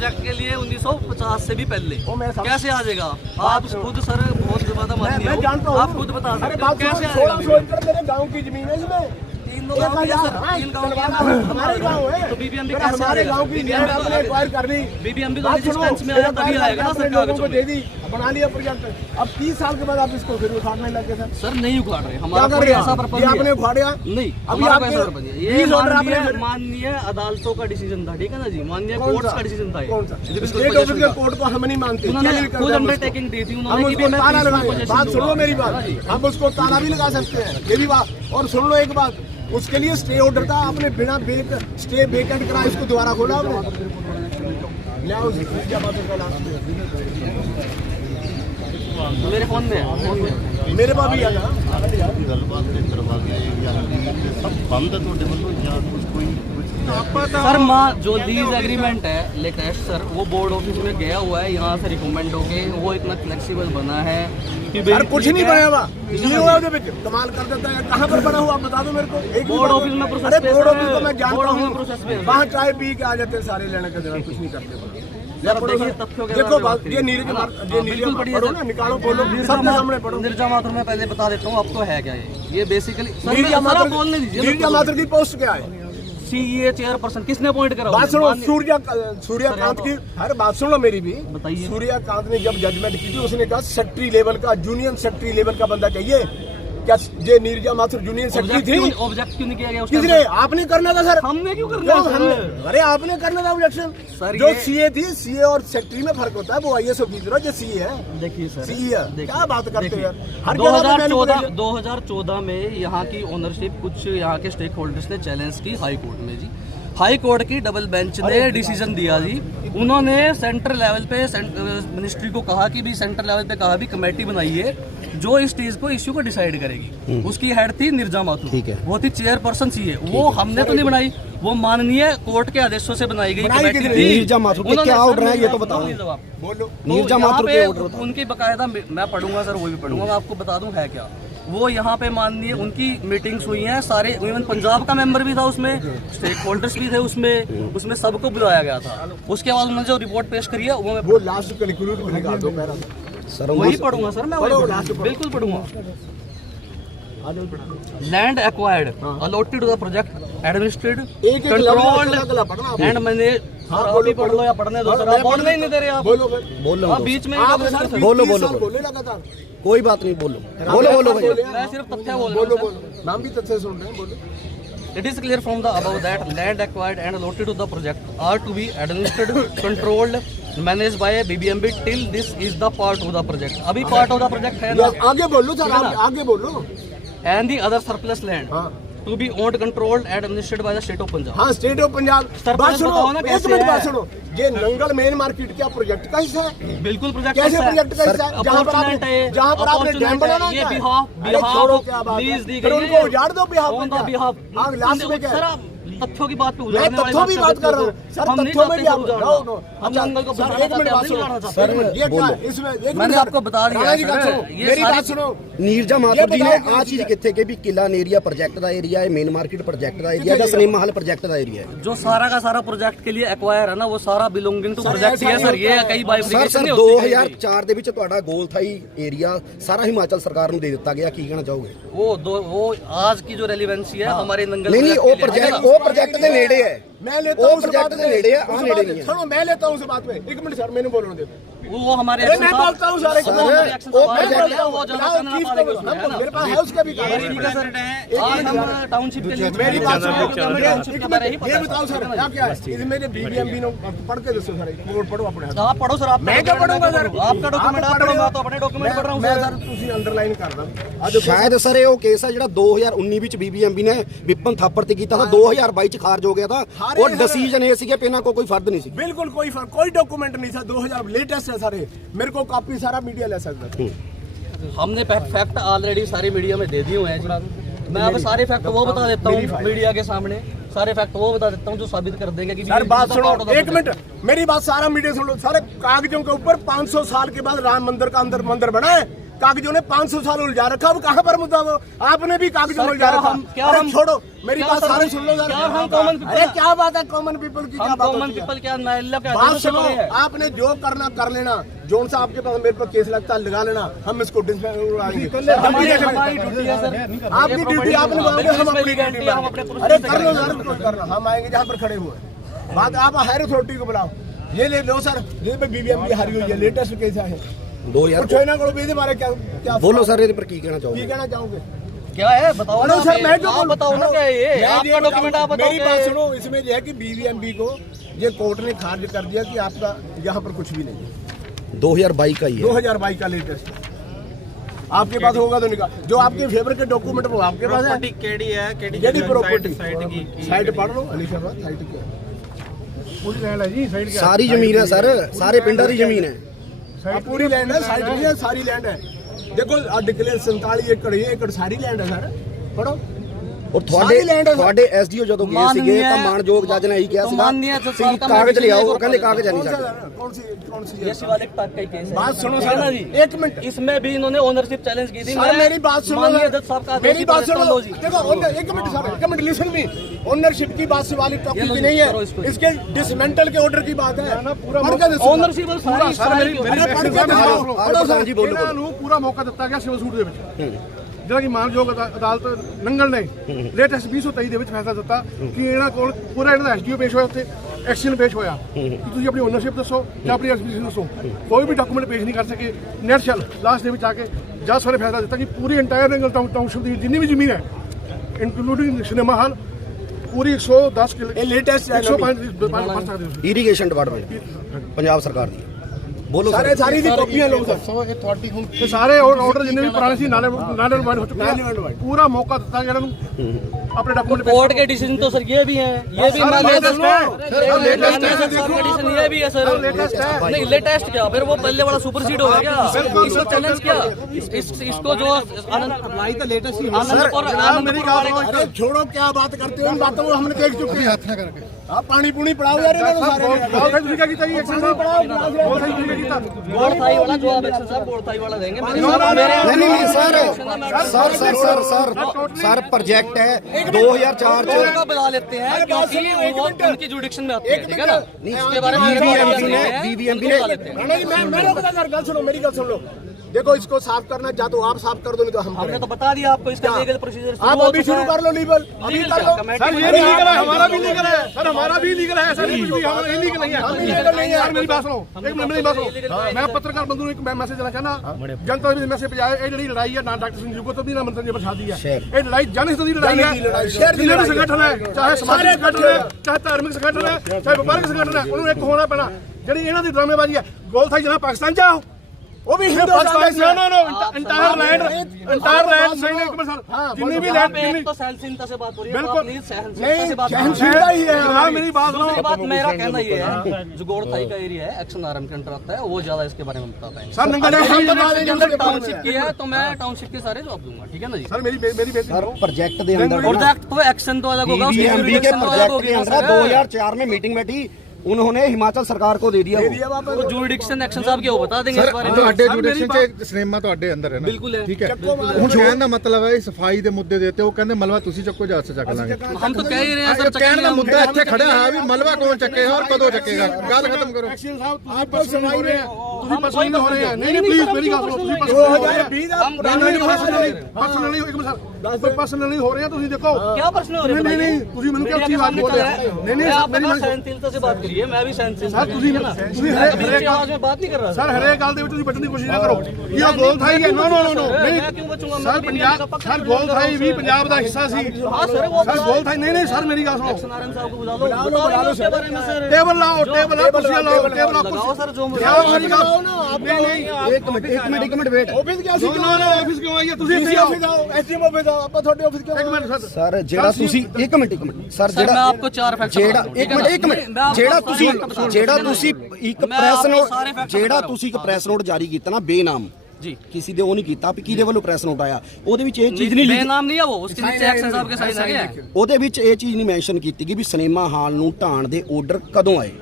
Project के लिए 1950 से भी पहले कैसे आ जाएगा? आप खुद सर बहुत ज्यादा माननीय हो, आप खुद बता सकते हो कैसे आएगा? मेरे गांव की जमीन है इसमें, तीन गाँव हमारे गांव है, तो बीबीएमबी कैसे हमारे गांव की आपने एक्वायर कर ली, बीबीएमबी तो रेजिस्टेंस में आया तभी आएगा ना सर, लोगों को दे दी, बना लिया प्रोजेक्ट। अब 30 साल के बाद आप इसको फिर उखाड़ने लगे सर नहीं उखाड़ रहे, हमारा कोई ऐसा पर्पस नहीं। आपने उखाड़ा नहीं, अभी हमारा आपके कोई पर्पस नहीं। ये माननीय अदालतों का डिसीजन था, ठीक है ना जी, माननीय कोर्ट्स का डिसीजन था। स्टेट ऑफिस के कोर्ट को हम नहीं मानते, उन्होंने खुद अंडरटेकिंग दी थी, उन्होंने कि मैं ताला लगाए। बात सुनो मेरी बात, हम उसको ताला भी लगा सकते हैं, ये भी बात। और सुन लो एक बात, उसके लिए स्टे ऑर्डर था, आपने बिना स्टे वेकेंट करा इसको दोबारा खोला आपने। मेरे फोन में मेरे पास भी आया सर। जो लीज एग्रीमेंट है लेटेस्ट सर, वो बोर्ड ऑफिस में गया हुआ है, यहाँ से रिकमेंड होके वो इतना फ्लेक्सिबल बना है कि कुछ नहीं बनाया हुआ, ये हुआ कमाल कर देता है। कहाँ पर बना हुआ आप बता दो मेरे को। एक बोर्ड ऑफिस में प्रोसेस, बोर्ड ऑफिस को मैं जानता हूँ, वहाँ चाय पी के आ जाते हैं सारे लेने के जगह, कुछ नहीं करते। देखो बात ये पढ़ो ना, निकालो बोलो सबके सामने पढ़ो। निर्जा माथुर में पहले बता देता हूँ आपको है क्या ये बेसिकली बोलने दीजिए। निर्जा माथुर की पोस्ट क्या है? सीए चेयरपर्सन किसने अपॉइंट करा? बात सुनो, सूर्यकांत की, अरे बात सुनो मेरी भी, बताइए। सूर्यकांत ने जब जजमेंट की थी उसने कहा सेक्रेटरी लेवल का, जूनियर सेक्रेटरी लेवल का बंदा चाहिए। क्या ये निर्जा माथुर जूनियर सेक्रेटरी थी? ऑब्जेक्ट क्यों नहीं किया गया? किसने? आपने करना था सर। हमने क्यों करना है? अरे आपने करना था ऑब्जेक्शन। जो सीए थी, सीए और सेक्रेटरी में फर्क होता है, वो आईएएस ऑफिसर है, जो सीए है। देखिए सर, सीए क्या बात करते हैं यार। 2014 में यहाँ की ओनरशिप कुछ यहाँ के स्टेक होल्डर्स ने चैलेंज की हाई कोर्ट में जी। हाई कोर्ट की डबल बेंच ने डिसीजन दिया जी। उन्होंने सेंट्रल लेवल पे मिनिस्ट्री को कहा कि भी सेंट्रल लेवल पे कहा भी कमेटी बनाइए जो इस चीज को इश्यू को डिसाइड करेगी। उसकी हेड थी निर्जा माथुर, ठीक है, वो थी चेयरपर्सन सीए। वो हमने तो नहीं बनाई, वो माननीय कोर्ट के आदेशों से बनाई गई कमेटी थी। निर्जा माथुर के क्या ऑर्डर है ये तो बताओ। बोलो निर्जा माथुर के ऑर्डर बताओ। उनकी बकायदा मैं पढ़ूंगा सर, वो भी पढ़ूंगा, मैं आपको बता दूं है क्या। वो यहाँ पे माननीय उनकी मीटिंग्स हुई हैं सारे, इवन पंजाब का मेंबर भी था उसमें, स्टेक होल्डर्स भी थे उसमें सबको बुलाया गया था। उसके बाद उन्होंने जो रिपोर्ट पेश करी है वो लास्ट कंक्लूड में निकाल दो मेरा सर, वही पढ़ूंगा सर, मैं बिल्कुल पढ़ूंगा। Land acquired allotted to the project administrated controlled and manage. अभी पढ़ लो या पढ़ने दो सर, आप पढ़ने ही नहीं दे रहे आप। बोलो बीच में बोलो कोई बात नहीं, बोलो मैं सिर्फ तथ्य बोल रहा हूं। नाम भी तथ्य सुन रहे हैं, बोलो। It is clear from the above that land acquired and allotted to the project are to be administered, controlled, managed by BBMB till this is the part of the project. अभी part of the project है ना? आगे बोलो sir, आगे बोलो। And the other surplus land to be owned, controlled and administered by the state of Punjab. हाँ, state of Punjab. बात सुनो, एक मिनट बात सुनो। ये नंगल मेन मार्केट क्या प्रोजेक्ट का हिस्सा है? बिल्कुल प्रोजेक्ट कैसे प्रोजेक्ट का हिस्सा है? जहाँ पर आपने डैम बनाना ये है, बिहाफ लीज दी गई है, उनको उजाड़ दो बिहाफ। लास्ट में क्या तथ्यों की बात पे मैं तथ्यों भी बात कर रहा हूँ सर, तथ्यों में भी आप हम जंगल को सर, एक मिनट बात सुनो सर, ये क्या इसमें एक मैंने आपको बता दिया मेरी बात सुनो। नीरजा माथुर जी ने आ चीज किथे कि भी किला एरिया प्रोजेक्ट दा एरिया है, मेन मार्केट प्रोजेक्ट दा एरिया है, सिनेमा हॉल प्रोजेक्ट दा एरिया है। जो सारा का सारा प्रोजेक्ट के लिए एक्वायर है ना, वो सारा बिलोंगिंग टू प्रोजेक्ट है सर। ये कई बाइफिकेशन नहीं होती। 2004 ਦੇ ਵਿੱਚ ਤੁਹਾਡਾ ਗੋਲਥਾਈ ਏਰੀਆ ਸਾਰਾ ਹਿਮਾਚਲ ਸਰਕਾਰ ਨੂੰ ਦੇ ਦਿੱਤਾ ਗਿਆ, ਕੀ ਕਹਿਣਾ ਚਾਹੋਗੇ? वो आज की जो रेलेवेंसी है हमारे नंगल नहीं वो प्रोजेक्ट ਦੇ ਨੇੜੇ है, मैं लेता हूँ प्रोजेक्ट ਦੇ नੇੜੇ है, आ नੇੜੇ नहीं है। सुनो मैं लेता हूँ उस बात पे, एक मिनट सर मैंने बोलने दे। वो हमारे मैं बोलता हूँ सारे मेरे पास है उसका भी टाउनशिप के लिए मेरी बात ये बताओ सर क्या है इसमें बीबीएमबी ने पढ़ के दसो सर, पढ़ो अपने आप पढ़ो सर। आप मैं क्या पढ़ूंगा सर? आपका डॉक्यूमेंट आप पढ़ो, मैं तो अपने डॉक्यूमेंट पढ़ रहा हूं मैं सर। ਤੁਸੀਂ ਅੰਡਰਲਾਈਨ ਕਰਦਾ ਸ਼ਾਇਦ ਸਰ ਇਹ ਉਹ ਕੇਸ ਹੈ ਜਿਹੜਾ 2019 ਵਿੱਚ ਬੀਬੀਐਮਬੀ ਨੇ ਵਿਪਨ ਥਾਪਰ ਤੇ ਕੀਤਾ था, 2022 ਚ ਖਾਰਜ ਹੋ ਗਿਆ था। और डिसीजन ये ਸੀਗੇ ਕਿ ਇਹਨਾਂ ਕੋਲ ਕੋਈ ਫਰਦ ਨਹੀਂ ਸੀ। बिल्कुल कोई फर्क, कोई डॉक्यूमेंट नहीं था। 2000 लेटेस्ट है सारे, मेरे को कॉपी सारा मीडिया ले सकता है। हमने फैक्ट ऑलरेडी सारी मीडिया में दे दिए हुए हैं। मैं अब सारे फैक्ट वो बता देता हूँ मीडिया के सामने, सारे फैक्ट वो बता देता हूँ जो साबित कर देंगे कि सर बात सुनो, एक मिनट मेरी बात, सारा मीडिया सुनो। सारे कागजों के ऊपर 500 साल के बाद राम मंदिर का अंदर मंदिर बना है, कागजों ने 500 साल उलझा रखा, अब कहाँ पर मुद्दा वो? आपने भी कागजों में उलझा रखा। अरे छोड़ो, मेरी बात सारे सुन लो। अरे क्या बात है कॉमन पीपल की, क्या बात कॉमन पीपल क्या बात सुनो। आपने जो करना कर लेना, जोन सा आपके पास मेरे पर केस लगता है लगा लेना, हम इसको आपकी ड्यूटी आपने मांगे, हम अपनी ड्यूटी। अरे कर लो सर, कुछ करना, हम आएंगे जहाँ पर खड़े हुए। बात आप हायर अथॉरिटी को बुलाओ, ये ले लो सर, ये बीबीएमबी हारी हुई है, लेटेस्ट केस है 2000 कुछ ना करो बेदे मारे, क्या बोलो सर ਇਹਦੇ ਪਰ ਕੀ ਕਹਿਣਾ ਚਾਹੋਗੇ? ਕੀ ਕਹਿਣਾ ਚਾਹੋਗੇ? क्या है बताओ ना सर, मैं जो आप बताओ ना क्या है ये आपका डॉक्यूमेंट आप बताओ। मेरी बात सुनो, इसमें यह है कि बीबीएमबी को ये कोर्ट ने खारिज कर दिया कि आपका यहाँ पर कुछ भी नहीं है। 2022 का ही है, 2022 का लेटेस्ट आपके पास होगा तो निकाल, जो आपके फेवर के डॉक्यूमेंट वो आपके पास है। केडी प्रॉपर्टी साइड पढ़ लो, अलीशाबाद साइड की पूरी लैंड है जी, साइड ਸਾਰੀ ਜ਼ਮੀਨ ਹੈ ਸਰ, ਸਾਰੇ ਪਿੰਡਾਂ ਦੀ ਜ਼ਮੀਨ ਹੈ। पूरी लैंड है, साइड की है, सारी लैंड है। देखो डिक्लेयर 47 एकड़, ये एकड़ सारी लैंड है सर, पढ़ो। ਔਰ ਤੁਹਾਡੇ ਐਸਡੀਓ ਜਦੋਂ ਗਏ ਸੀਗੇ ਤਾਂ ਮਾਨਯੋਗ ਜੱਜ ਨੇ ਇਹੀ ਕਿਹਾ ਸੀਗਾ ਕਿ ਕਾਗਜ਼ ਲਿਆਓ, ਉਹ ਕਹਿੰਦੇ ਕਾਗਜ਼ ਹੈ ਨਹੀਂ ਸਾਡੇ। कौन सी ये शिवालिक पार्क का केस है। बात सुनो सर, एक मिनट, इसमें भी इन्होंने ओनरशिप चैलेंज की थी। सर मेरी बात सुनो, माननीय जज साहब का मेरी बात सुनो। लो जी। देखो एक मिनट सर, एक मिनट लिसन मी। ओनरशिप की बात शिवालिक टॉपिक की नहीं है, इसके डिसमेंटल के ऑर्डर की बात है। ओनरशिप ਨੂੰ ਪੂਰਾ ਮੌਕਾ ਦਿੱਤਾ ਗਿਆ ਸਿਵਲ ਸੂਟ ਦੇ ਵਿੱਚ, ਜਿਹੜਾ ਕਿ ਮਾਨਯੋਗ ਅਦਾਲਤ ਨੰਗਲ ਨੇ ਲੇਟੈਸਟ 2023 ਦੇ ਵਿੱਚ ਫੈਸਲਾ ਦਿੱਤਾ ਕਿ ਇਹਨਾਂ ਕੋਲ ਪੂਰਾ ਇਹਨਾਂ ਦਾ ਐਸਡੀਓ ਪੇਸ਼ ਹੋਇਆ, ਉੱਥੇ ਐਕਸ਼ਨ ਪੇਸ਼ ਹੋਇਆ ਕਿ ਤੁਸੀਂ ਆਪਣੀ ਓਨਰਸ਼ਿਪ ਦੱਸੋ ਜਾਂ ਆਪਣੀ ਐਕਸਪੀਰੀਅੰਸ ਦੱਸੋ। ਕੋਈ ਵੀ ਡਾਕੂਮੈਂਟ ਪੇਸ਼ ਨਹੀਂ ਕਰ ਸਕੇ। ਨੈਟਸ਼ਲ ਲਾਸਟ ਦੇ ਵਿੱਚ ਆ ਕੇ ਜੱਜ ਸਾਹਿਬ ਨੇ ਫੈਸਲਾ ਦਿੱਤਾ ਕਿ ਪੂਰੀ ਇੰਟਾਇਰ ਨੰਗਲ ਟਾਊਨਸ਼ਿਪ ਦੀ ਜਿੰਨੀ ਵੀ ਜ਼ਮੀਨ ਹੈ ਇਨਕਲੂਡਿੰਗ ਸਿਨੇਮਾ ਹਾਲ ਪੂਰੀ 110 ਕਿਲੇ लेटेस्ट 105 ਸਕਦੇ ਹੋ। ਇਰੀਗੇਸ਼ਨ ਡਿਪਾਰਟਮੈਂਟ ਪੰਜਾਬ ਸਰਕਾਰ ਦੀ, ਬੋਲੋ सारे सारी दी कॉपियां लो सर। ਇਹ ਸਾਰੇ ਆਰਡਰ ਜਿੰਨੇ ਵੀ ਪੁਰਾਣੇ ਸੀ ਨਾਲੇ ਵਾਈਡ ਹੋ ਚੁੱਕੇ ਆ। ਪੂਰਾ ਮੌਕਾ ਦਿੱਤਾ ਗਿਆ ਇਹਨਾਂ ਨੂੰ ਆਪਣੇ ਡਾਕੂਮੈਂਟ कोर्ट के डिसीजन तो सर ये भी है, ये भी लेटेस्ट है, ये भी है सर। नहीं लेटेस्ट क्या, फिर वो पहले वाला सुपरसीड हो गया क्या? इसको चैलेंज किया, इसको जो अरे छोड़ो, क्या बात करते हो, इन बातों को हमने देख चुके हैं। हाथ ना करके आप पानी पूनी पड़ाओ यार, इन्होंने सारे ਤੁਸੀਂ ਕੀ ਕੀਤਾ ਜੀ? ਐਕਸ਼ਨ ਪੜਾਓ, ਤੁਸੀਂ ਕੀ ਕੀਤਾ? गोड़थाई वाला जो आप एक्शन साहब गोड़थाई वाला देंगे नहीं सर प्रोजेक्ट है 2004 कोर्ट का बुला लेते हैं क्योंकि वो उनकी जुडिक्शन में आते हैं, ठीक है ना? इसके बारे में बीबीएमबी ने मैं रोकता सर, गल सुनो, मेरी गल सुन लो। देखो इसको साफ करना, या तो आप साफ कर दो, नहीं तो हम हमने तो बता दिया आपको इसका लीगल प्रोसीजर। आप अभी शुरू कर लो, लीगल अभी कर लो। सर ये भी लीगल है, हमारा भी लीगल है सर, हमारा भी लीगल है सर, कुछ भी हमारा इलीगल नहीं है। सर मेरी बात सुनो, एक मिनट मेरी बात सुनो। मैं पत्रकार बंधु ਨੂੰ ਇੱਕ ਮੈਸੇਜ ਦੇਣਾ ਚਾਹਨਾ, ਜਨਤਾ ਨੂੰ ਮੈਸੇਜ ਪਹੁੰਚਾਇਆ। ਇਹ ਜਿਹੜੀ ਲੜਾਈ ਹੈ ਨਾ ਡਾਕਟਰ ਸੰਜੀਵ ਕੋ ਤੋਂ ਵੀ ਨਾ ਮੰਤਰੀ ਜੀ ਪ੍ਰਸ਼ਾਦੀ ਹੈ, ਇਹ ਲੜਾਈ ਜਨਹਿਤ ਦੀ ਲੜਾਈ ਹੈ। ਜਿੰਨੇ ਵੀ ਸੰਗਠਨ ਹੈ, ਚਾਹੇ ਸਮਾਜਿਕ ਸੰਗਠਨ ਹੈ, ਚਾਹੇ ਧਾਰਮਿਕ ਸੰਗਠਨ ਹੈ, ਚਾਹੇ ਵਪਾਰਕ ਸੰਗਠਨ ਹੈ, ਉਹਨੂੰ ਇੱਕ ਹੋਣਾ ਪੈਣਾ। ਜਿਹੜੀ ਇਹਨਾਂ ਦੀ ਡਰਾਮੇਬਾਜ਼ੀ ਹੈ, ਗੋਲਥਾਈ ਜਨਾ ਪਾਕਿਸਤਾਨ ਚ ਆਓ, वो भी पाकिस्तान से इंटायर लैंड नहीं एक मिनट सर, जितनी भी लैंड तो सहनशीलता से बात हो रही है, बिल्कुल अपनी सहनशीलता से बात सहनशीलता ही है। हाँ मेरी बात सुनो। दूसरी बात मेरा कहना ये है, जो गोड़थाई का एरिया है एक्शन आरएम के अंडर आता है, वो ज्यादा इसके बारे में बता पाएंगे। सर नंगल टाउनशिप की है तो मैं टाउनशिप के सारे जवाब दूंगा, ठीक है ना जी? सर मेरी बेटी सर प्रोजेक्ट के अंदर प्रोजेक्ट तो एक्शन तो अलग होगा, बीबीएमबी के प्रोजेक्ट के अंदर 2004 में मीटिंग बैठी, उन्होंने हिमाचल सरकार को दे दिया वो जुडिक्शन एक्शन साहब क्या वो बता देंगे इस बारे में। ਤੁਹਾਡੇ ਜੁਡੀਸ਼ਨ ਚ ਸਿਨੇਮਾ ਤੁਹਾਡੇ ਅੰਦਰ ਹੈ ਨਾ? बिल्कुल है, ਠੀਕ ਹੈ। ਹੁਣ ਕਹਿਣ ਦਾ ਮਤਲਬ ਹੈ ਸਫਾਈ ਦੇ ਮੁੱਦੇ ਦੇ ਉੱਤੇ ਉਹ ਕਹਿੰਦੇ ਮਲਵਾ ਤੁਸੀਂ ਚੱਕੋ ਜਾਂ ਅਸੀਂ ਚੱਕ ਲਾਂਗੇ। हम तो कह ही रहे हैं सर, ਕਹਿਣ ਦਾ ਮੁੱਦਾ ਇੱਥੇ ਖੜਿਆ ਹੈ ਵੀ ਮਲਵਾ ਕੌਣ ਚੱਕੇਗਾ ਔਰ ਕਦੋਂ ਚੱਕੇਗਾ, ਗੱਲ ਖਤਮ ਕਰੋ। एक्शन साहब ਤੁਸੀਂ पर्सनल हो रहे हैं, ਤੁਸੀਂ पर्सनल हो रहे हैं। नहीं प्लीज मेरी बात सुनो, ਤੁਸੀਂ पर्सनली एक मिनट सर, पर्सनली हो रहे हैं, ਤੁਸੀਂ देखो क्या प्रश्न हो रहे हैं? नहीं ਤੁਸੀਂ ਮੈਨੂੰ ਕਿਉਂ ਚੀਜ਼ बात बोल रहे हैं? नहीं आप सहनशीलता से बात करिए, मैं भी सहनशील सर ਤੁਸੀਂ मेरी आवाज में बात नहीं कर रहा सर हरेक ਗੱਲ ਦੇ ਵਿੱਚ ਤੁਸੀਂ ਬਚਣ ਦੀ ਕੋਸ਼ਿਸ਼ ਨਾ ਕਰੋ। ਇਹ ਗੋਲਥਾਈ ਹੈ, नो नहीं मैं क्यों बचूंगा? सर पंजाब, सर गोलथाई भी पंजाब ਦਾ ਹਿੱਸਾ ਸੀ। हाँ सर वो सर गोलथाई नहीं सर मेरी ਗੱਲ सुनो। एक्शन आरएम साहब को बुला लो उसके बारे में सर। टेबल लाओ, टेबल आप कुर्सियां लाओ, टेबल आप लगाओ सर जो एक मिनट वेट ऑफिस क्या सी ऑफिस क्यों आई है? ਤੁਸੀਂ ਇੱਥੇ ਆਓ, ऑफिस आओ, एसडीएम ऑफिस आओ, ਆਪਾਂ ਤੁਹਾਡੇ ਆਫਿਸ ਕਿਉਂ? ਇੱਕ ਮਿੰਟ ਸਰ। ਸਰ ਜਿਹੜਾ ਤੁਸੀਂ ਇੱਕ ਮਿੰਟ ਸਰ सर मैं आपको चार फैक्ट ਜਿਹੜਾ ਇੱਕ ਮਿੰਟ ਜਿਹੜਾ ਤੁਸੀਂ ਇੱਕ ਪ੍ਰੈਸ ਨੋਟ ਇੱਕ ਪ੍ਰੈਸ ਨੋਟ ਜਾਰੀ ਕੀਤਾ ਨਾ ਬੇਨਾਮ जी ਕਿਸੇ ਦੇ ਉਹ ਨਹੀਂ ਕੀਤਾ ਵੀ ਕਿਹਦੇ ਵੱਲੋਂ ਪ੍ਰੈਸ ਨੋਟ ਆਇਆ, ਉਹਦੇ ਵਿੱਚ ਇਹ ਚੀਜ਼ ਨਹੀਂ ਲਿਖੀ, नाम नहीं है वो, उसके नीचे एक्शन साहब के साइन है। ਉਹਦੇ ਵਿੱਚ ਇਹ ਚੀਜ਼ ਨਹੀਂ ਮੈਂਸ਼ਨ ਕੀਤੀ ਕਿ ਵੀ ਸਿਨੇਮਾ ਹਾਲ ਨੂੰ ਢਾਣ ਦੇ ਆਰਡਰ ਕਦੋਂ ਆਏ।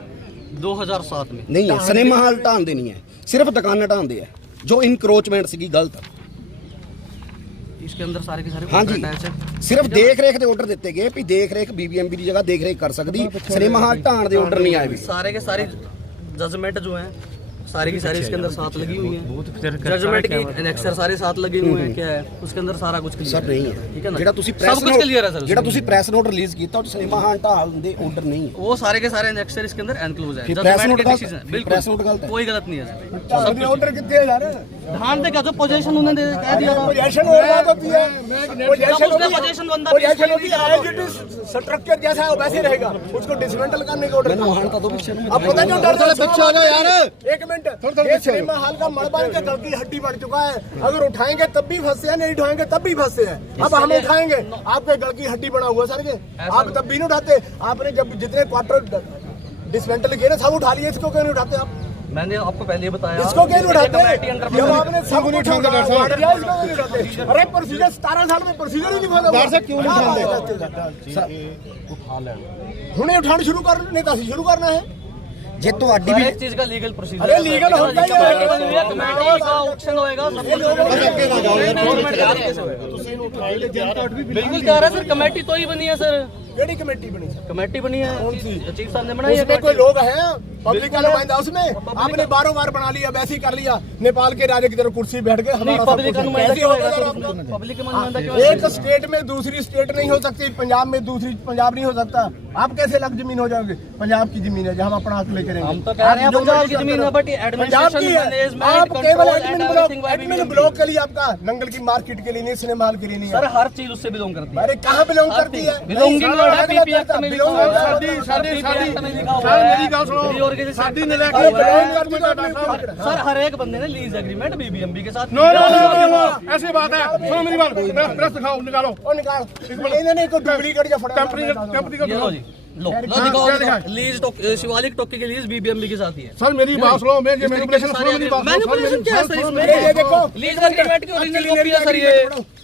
2007 में ਨਹੀਂ ਹੈ, ਸਿਨੇਮਾ ਹਾਲ ਢਾਣ ਦੇ ਨਹੀਂ ਹੈ, ਸਿਰਫ ਦੁਕਾਨਾਂ ਢਾਣ ਦੇ ਹੈ। ਜੋ ਇਨਕਰੋਚਮੈਂਟ ਸੀਗੀ ਗਲਤ। इसके अंदर सारे के सारे हाँ जी। अटैच है। ਸਿਰਫ ਦੇਖ ਰੇਖ ਦੇ ਆਰਡਰ ਦਿੱਤੇ ਗਏ ਵੀ ਦੇਖ ਰੇਖ BBMP ਦੀ ਜਗ੍ਹਾ ਦੇਖ ਰੇਖ ਕਰ ਸਕਦੀ, ਸਿਨੇਮਾ ਹਾਲ ਢਾਣ ਦੇ ਆਰਡਰ ਨਹੀਂ ਆਏ ਵੀ। सारे के सारे जजमेंट जो हैं सारी की सारी इसके अंदर साथ लगी हुई हैं। जजमेंट की एनेक्सर सारे साथ लगे हुए हैं। क्या है उसके अंदर सारा कुछ क्लियर ਸਰ नहीं है। ठीक है ना, ਜਿਹੜਾ ਤੁਸੀਂ सब ਪ੍ਰੈਸ कुछ क्लियर है सर। ਜਿਹੜਾ ਤੁਸੀਂ ਪ੍ਰੈਸ ਨੋਟ ਰਿਲੀਜ਼ ਕੀਤਾ ਉਹ 'ਚ ਸਿਨੇਮਾ ਹਾਲ ਢਾਣ ਦੇ ਆਰਡਰ ਨਹੀਂ ਹੈ। वो सारे के सारे एनेक्सर इसके अंदर एनक्लोज है। फिर प्रेस जजमेंट नोट के गलत डिसीजन है। बिल्कुल प्रेस नोट गलत है। कोई गलत नहीं है सर। ऑर्डर कितने जा रहे हैं? धान देखा जो पोजीशन उन्होंने कह दिया था। पोजीशन और बात होती है, पोजीशन उसने होती है, पोजीशन बंदा पोजीशन होती है एज इट इज स्ट्रक्चर जैसा है वो वैसे रहेगा, उसको डिसमेंटल करने का ऑर्डर। वहां तो पीछे अब पता नहीं डर से पीछे आ जाओ यार। एक मिनट, ये सिनेमा हॉल का मलबा के गल की हड्डी बन चुका है। अगर उठाएंगे तब भी फंसते हैं, नहीं उठाएंगे तब भी फंसते हैं। अब हम उठाएंगे, आपके गल की हड्डी बना हुआ सर के, आप तब भी नहीं उठाते। आपने जब जितने क्वार्टर डिसमेंटल किए ना सब उठा लिए, इसको क्यों नहीं उठाते आप? मैंने आपको पहले ही बताया इसको क्यों नहीं कमेटी उठाते? अंडर जब आपने सब नहीं उठाते इसको क्यों नहीं उठाते? अरे प्रोसीजर 17 साल में प्रोसीजर ही नहीं फॉलो डर से क्यों नहीं उठाते? हुणे उठाना शुरू कर, नहीं तो शुरू करना है। ਜੇ ਤੁਹਾਡੀ हर भी एक चीज का लीगल प्रोसीजर। अरे लीगल होता ही है। कमेटी का ऑप्शन होएगा सब बिल्कुल कह रहा है सर। कमेटी तो ही बनी है सर। केड़ी कमेटी बनी सर? कमेटी बनी है चीफ साहब ने बनाई है। उसमें कोई लोग हैं पब्लिक का नुमाइंदा उसमें? आपने बारों बार बना लिया, वैसे ही कर लिया। नेपाल के राजा की तरह कुर्सी बैठ गए, हमारा सब पब्लिक का कुछ नुमाइंदा ऐसे क्यों होगा होगा सर सर आपका। उसमें? पब्लिक का नुमाइंदा क्यों एक स्टेट में दूसरी स्टेट नहीं हो सकती, पंजाब में दूसरी पंजाब नहीं हो सकता। आप कैसे अलग जमीन हो जाओगे? पंजाब की जमीन है जहाँ हम अपना हक लेके रहेंगे। हम तो कह रहे हैं पंजाब की जमीन है, बट पंजाब की है। एडमिनिस्ट्रेशन आप केवल मैनेजमेंट एडमिन ब्लॉक के लिए, आपका नंगल की मार्केट के लिए नहीं, सिनेमा हॉल के लिए नहीं है। सर हर चीज उससे बिलोंग करती है। अरे कहाँ बिलोंग करती है? बिलोंगिंग वर्ड है पीपी एक्ट में लिखा हुआ है। मेरी गल सुनो, साडी ने लेके सर हर एक बंदे ने लीज एग्रीमेंट बीबीएमबी के साथ नो नो नो नो ऐसी बात है। सुनो मेरी बात, प्रेस दिखाओ, निकालो। और निकाल इन्होंने को डुप्लीकेट या फटा टेम्परी ये लो जी, लो दिखाओ लीज शिवालिक टोके की लीज बीबीएमबी के साथ ही है। सर मेरी बात सुनो, मैं ये मैनिपुलेशन सुनो मेरी बात। मैनिपुलेशन क्या है सर इसमें? ये देखो लीज एग्रीमेंट की ओरिजिनल कॉपी है सर ये।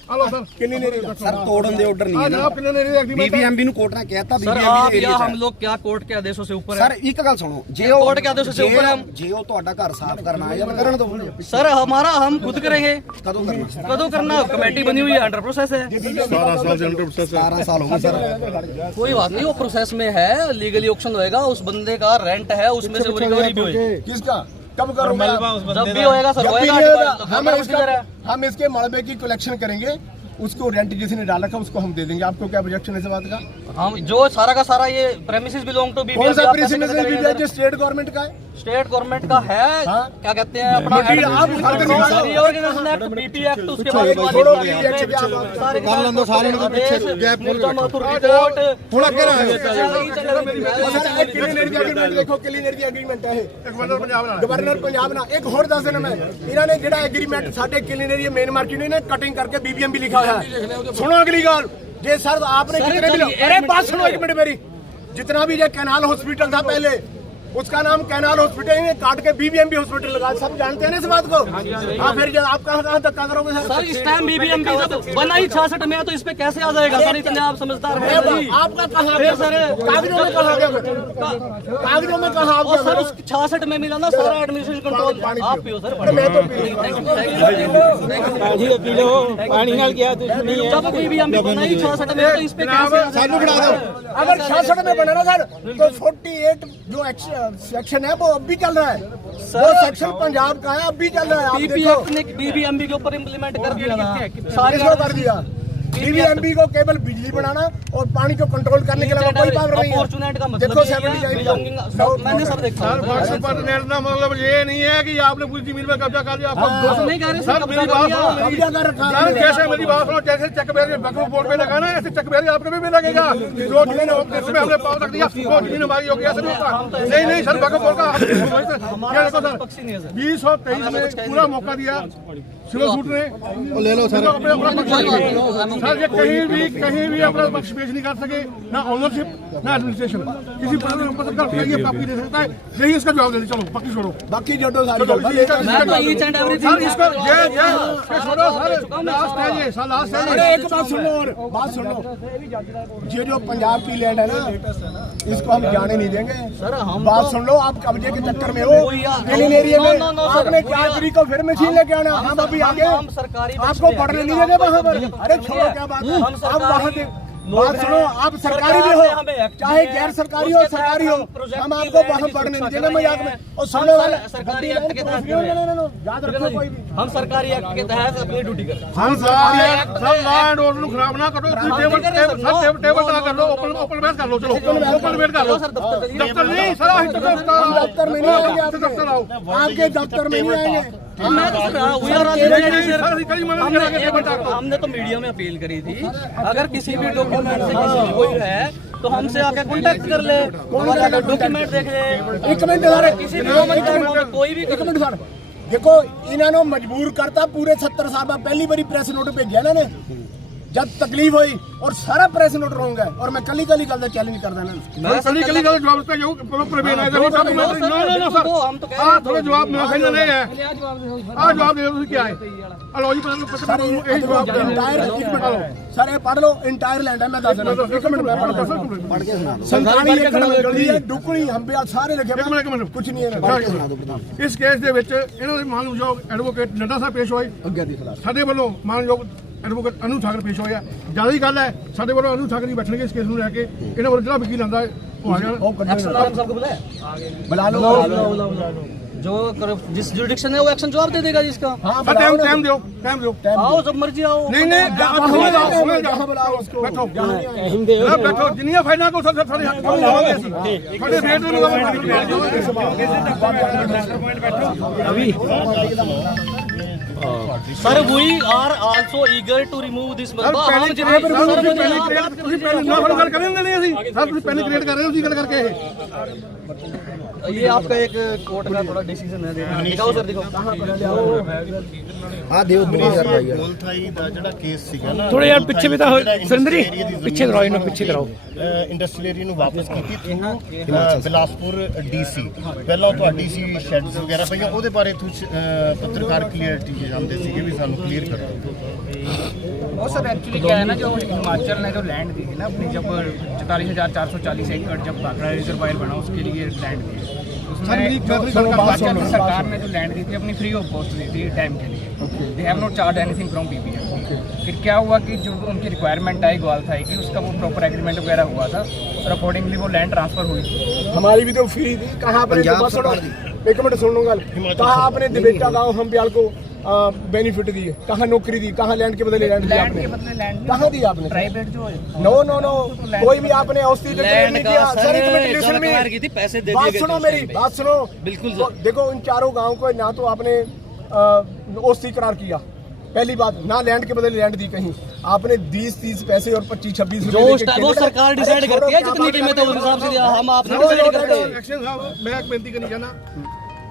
हेलो सर, किन्नी नहीं रहेगा ਸਰ ਤੋੜਨ ਦੇ ਆਰਡਰ ਨਹੀਂ ਹੈ आज ਨਾ। आप कितने नहीं एग्रीमेंट BBMP ਨੂੰ ਕੋਰਟ ਨੇ ਕਹਿਤਾ सर BBMP आप ਦੇ या ਏਰੀਆ हम लोग क्या कोर्ट के आदेशों से ऊपर ਸਰ है? ਇੱਕ ਗੱਲ ਸੁਣੋ, ਜੇ ਉਹ ਕੋਰਟ ਕੇ ਆਦੇਸ਼ੋਂ ਸੇ ਉੱਪਰ ਹਮ। ਜੇ ਉਹ ਤੁਹਾਡਾ ਘਰ ਸਾਫ਼ ਕਰਨਾ ਹੈ ਜਾਂ ਕਰਨ ਦੋ, सर हमारा हम खुद करेंगे। ਕਦੋਂ ਕਰਨਾ? कदों करना? कमेटी बनी हुई है, अंडर प्रोसेस है। 17 साल हो गए सर। कोई बात नहीं, वो प्रोसेस में है, लीगली ऑक्शन होएगा, उस बंदे का रेंट है, उसमें से रिकवरी भी होगी। किसका कब करूंगा? जब भी होएगा सर जब भी होएगा। नहीं होगा, हम हमारा इसका प्रोसीजर है। हम इसके मलबे की कलेक्शन करेंगे, उसको रेंट जिसने डाला था उसको हम दे देंगे। आपको क्या ऑब्जेक्शन है इस बात का? हम जो सारा का सारा ये प्रेमिसेस बिलोंग टू कौन बीबीएमबी। सा प्रेसिडेंट जो स्टेट गवर्नमेंट का है? स्टेट गवर्नमेंट का है। हाँ? क्या कहते हैं अपना मटेरियल आप उठाकर निकालो। रीऑर्गेनाइजेशन एक्ट, बीपी एक्ट, उसके बाद छोड़ो BPP एक्ट क्या बात है? सारे कर लो सारे को पीछे गैप रिपोर्ट थोड़ा कह रहा है। क्लीनरी एग्रीमेंट देखो, क्लीनरी एग्रीमेंट है गवर्नर पंजाब ना गवर्नर पंजाब ना। एक होर दस दिन में इन्होंने जेड़ा एग्रीमेंट साडे क्लीनरी मेन मार्केट ने कटिंग करके बीबीएमबी लिखा हुआ है। सुनो अगली गल, जे सर आपने सर, जितने भी चलिए, अरे बात सुनो एक मिनट मेरी, जितना भी ये कैनाल हॉस्पिटल था पहले, उसका नाम कैनाल हॉस्पिटल है, काट के बीबीएमबी हॉस्पिटल लगा। सब जानते हैं ना इस बात को? हाँ, फिर जब आप कहाँ धक्का करोगे सर इस टाइम बीबीएमबी जब बना ही 66 में है, तो इस पे कैसे आ जाएगा सर? इतने आप समझदार हैं जी। आपका कहाँ फिर सर कागजों में कहाँ गया? कागजों में कहाँ और सर आपका? उस 66 में मिला ना सारा एडमिनिस्ट्रेशन कंट्रोल। आप पियो सर अरे मैं तो पी जब बीबीएमबी बना ही 66 में है, तो इस पे कैसे आ जाएगा? अगर 66 में बना ना सर, तो 48 जो सेक्शन है वो अब भी चल रहा है। वो सेक्शन पंजाब का है, अब भी चल रहा है। आप बीपी देखो एक्ट ने बीबीएमबी के ऊपर इम्प्लीमेंट कर दिया था सारे। किसको कर दिया? बीबीएमबी को केवल बिजली बनाना और पानी को कंट्रोल करने के अलावा कोई पावर नहीं अपॉर्चुनिटी का है। मतलब देखो ये है, 79 मैंने सब देखा। सर फर्स्ट पार्टनर का मतलब ये नहीं है कि आपने पूरी जमीन में कब्जा कर लिया। आप नहीं कह रहे सर मेरी बात सुनो, कब्जा कर रखा है। सर कैसे मेरी बात सुनो, जैसे चेक बैरियर बकरो बोर्ड पे लगा ना, ऐसे चेक बैरियर आपने भी लगेगा। जो जमीन उसमें हमने पाव रख दिया, वो जमीन हमारी हो गया सर। नहीं नहीं सर, बकरो बोर्ड का क्या देखो सर, 20 और 23 में पूरा मौका दिया सिविल सूट ने। ले लो सर। अपने अपना सर ये कहीं भी अपना पक्ष पेश नहीं कर सके, ना ऑनरशिप ना एडमिनिस्ट्रेशन, किसी पत्रकार को ये कॉपी दे सकता है, यही इसका जवाब देने। चलो बाकी छोड़ो, बाकी जो सारी मैं तो ईच एंड सर एवरीथिंग इसको ये छोड़ो सर, लास्ट है ये सर, लास्ट है अरे ये। एक बात सुन लो, और बात सुन लो, ये जो पंजाब की लैंड है ना, इसको हम जाने नहीं देंगे। सर हम बात सुन लो, आप कब्जे के चक्कर में हो क्लीन एरिया में, आपने क्या करी को फिर मशीन लेके आना, हम अभी आगे हम सरकारी आपको पढ़ने नहीं देंगे वहाँ पर। अरे छोड़ो क्या बात है, आप वहाँ के बात सुनो, आप सरकारी भी हो चाहे गैर सरकारी हो सरकारी हो, हम आपको वहाँ पढ़ने नहीं देंगे मजाक में। और सुनने वाले सरकारी एक्ट के तहत याद रखो कोई भी, हम सरकारी एक्ट के तहत अपनी ड्यूटी करते हैं। हम सर लॉ एंड ऑर्डर ਨੂੰ ਖਰਾਬ ਨਾ ਕਰੋ, टेबल ना कर लो, ओपन बेस कर लो, चलो ओपन बेस कर लो। दफ्तर नहीं सर, हम दफ्तर में नहीं आएंगे, आपके दफ्तर आओ। आपके दफ्तर में नहीं आएंगे। हमने तो मीडिया में अपील करी थी, अगर किसी भी डॉक्यूमेंट से किसी कोई है तो हमसे आके कांटेक्ट कर ले, हमारा डॉक्यूमेंट देख ले। एक मिनट सर, किसी भी डॉक्यूमेंट कोई भी एक मिनट सर, देखो इन्होंने मजबूर करता पूरे 70 साल में पहली बारी प्रेस नोट भेजा ना ने, जब तकलीफ हुई और सारा प्रेस नोट रहूंगा, और मैं कली कली गल चैलेंज कर देना। कली गल जवाब पे जो प्रवीण है नो सर, हम तो हां थोड़ा जवाब मैं सही नहीं है, आ जवाब दे दो क्या है। हेलो जी सर यही जवाब इंटायर, एक मिनट सर ये पढ़ लो, इंटायर लैंड है, मैं दस देना, एक मिनट मैं पढ़ के सुना दो। सरकारी गली है डुकड़ी, हम भी सारे लिखे, एक मिनट कुछ नहीं है। इस केस ਦੇ ਵਿੱਚ ਇਹਨਾਂ ਦੇ ਮਾਨਯੋਗ ਐਡਵੋਕੇਟ ਨੱਡਾ ਸਾਹਿਬ ਪੇਸ਼ ਹੋਏ, ਅੱਗੇ ਦੀ ਖਿਲਾਫ ਸਾਡੇ ਵੱਲੋਂ ਮਾਨਯੋਗ ਐਡਵੋਕੇਟ ਅਨੂ ਠਾਕਰ ਪੇਸ਼ ਹੋਇਆ। ਜਿਆਦਾ ਹੀ ਗੱਲ ਹੈ, ਸਾਡੇ ਵੱਲੋਂ ਅਨੂ ਠਾਕਰ ਜੀ ਬੈਠਣਗੇ ਇਸ ਕੇਸ ਨੂੰ ਲੈ ਕੇ, ਇਹਨਾਂ ਵੱਲੋਂ ਜਿਹੜਾ ਵਕੀਲ ਆਂਦਾ ਉਹ ਆ ਜਾਣ। बुला लो, जो जिस जुडिक्शन है वो एक्शन जवाब दे देगा जिसका। हाँ टाइम दो आओ जब मर्जी आओ। नहीं बैठो बैठो जिन्नियां फाइलां को सारे लावांगे ਅਸੀਂ ਸਾਡੇ ਫੇਰ ਨੂੰ sir we are also eager to remove this ਤੁਸੀਂ ਪਹਿਲਾਂ ਗੱਲ ਕਰਾਂਗੇ ਨਹੀਂ ਅਸੀਂ ਸਰ, ਤੁਸੀਂ ਪਹਿਲੇ ਕ੍ਰੀਏਟ ਕਰ ਰਹੇ ਹੋ ਤੁਸੀਂ ਗੱਲ ਕਰਕੇ ਇਹ ये आपका एक कोर्ट का थोड़ा डिसीजन है, दिखाओ सर दिखाओ। ਆ ਦਿਓ ਯਾਰ ਭਾਈ ਯਾਰ ਮੁਲਥਾਈ ਦਾ ਜਿਹੜਾ ਕੇਸ ਸੀਗਾ ਨਾ, ਥੋੜੇ ਯਾਰ ਪਿੱਛੇ ਵੀ ਤਾਂ ਸੁਰਿੰਦਰ ਜੀ ਪਿੱਛੇ ਕਰਾਓ, ਇਹਨੂੰ ਪਿੱਛੇ ਕਰਾਓ। ਇੰਡਸਟਰੀਅਲ ਏਰੀਆ ਨੂੰ ਵਾਪਸ ਕੀਤੀ ਥਰੂ ਬਿਲਾਸਪੁਰ ਡੀਸੀ। ਪਹਿਲਾਂ ਤੁਹਾਡੀ ਸੀ ਸ਼ੈਡਸ ਵਗੈਰਾ ਪਈਆਂ, ਉਹਦੇ ਬਾਰੇ ਤੁਸੀਂ ਪੱਤਰਕਾਰ ਕਲੀਅਰਟੀ ਚਾਹੁੰਦੇ ਸੀਗੇ ਵੀ ਸਾਨੂੰ ਕਲੀਅਰ ਕਰੋ। वो सर एक्चुअली क्या है ना, जो हिमाचल ने जो लैंड दी थी ना अपनी, जब 44,440 एकड़ जब भाखड़ा रिजर्वायर बना उसके लिए लैंड दी, उसमें हिमाचल सरकार ने जो लैंड दी थी अपनी फ्री ऑफ कॉस्ट दी थी डैम के लिए, they have not charge anything from ppm. फिर क्या हुआ कि जो उनकी रिक्वायरमेंट आई ग्वालथाई की, उसका वो प्रॉपर एग्रीमेंट वगैरह हुआ था और अकॉर्डिंगली वो लैंड ट्रांसफर हुई। हमारी भी तो फ्री थी, कहाँ पर एक मिनट सुन लूंगा, कहाँ आपने दिबेटा गाँव हम ब्याल को बेनिफिट दी, कहाँ नौकरी दी, कहाँ लैंड के बदले लैंड दी आपने, कहाँ दी आपने प्राइवेट जो है नो नो नो कोई भी आपने औषधि लैंड का सर एक्वायर की थी, पैसे दे दिए बात गए सुनो थे मेरी उस time बात सुनो बिल्कुल तो देखो इन चारों गाँव को ना तो आपने औषधि करार किया, पहली बात ना लैंड के बदले लैंड दी कहीं, आपने 20-30 पैसे और 25-26 जो वो सरकार डिसाइड करती है जितनी कीमत है उस हिसाब से हम आप डिसाइड करते हैं। ਐਕਸ਼ਨ ਸਾਹਿਬ ਮੈਂ ਇੱਕ ਬੇਨਤੀ ਕਰਨੀ ਚਾਹਨਾ,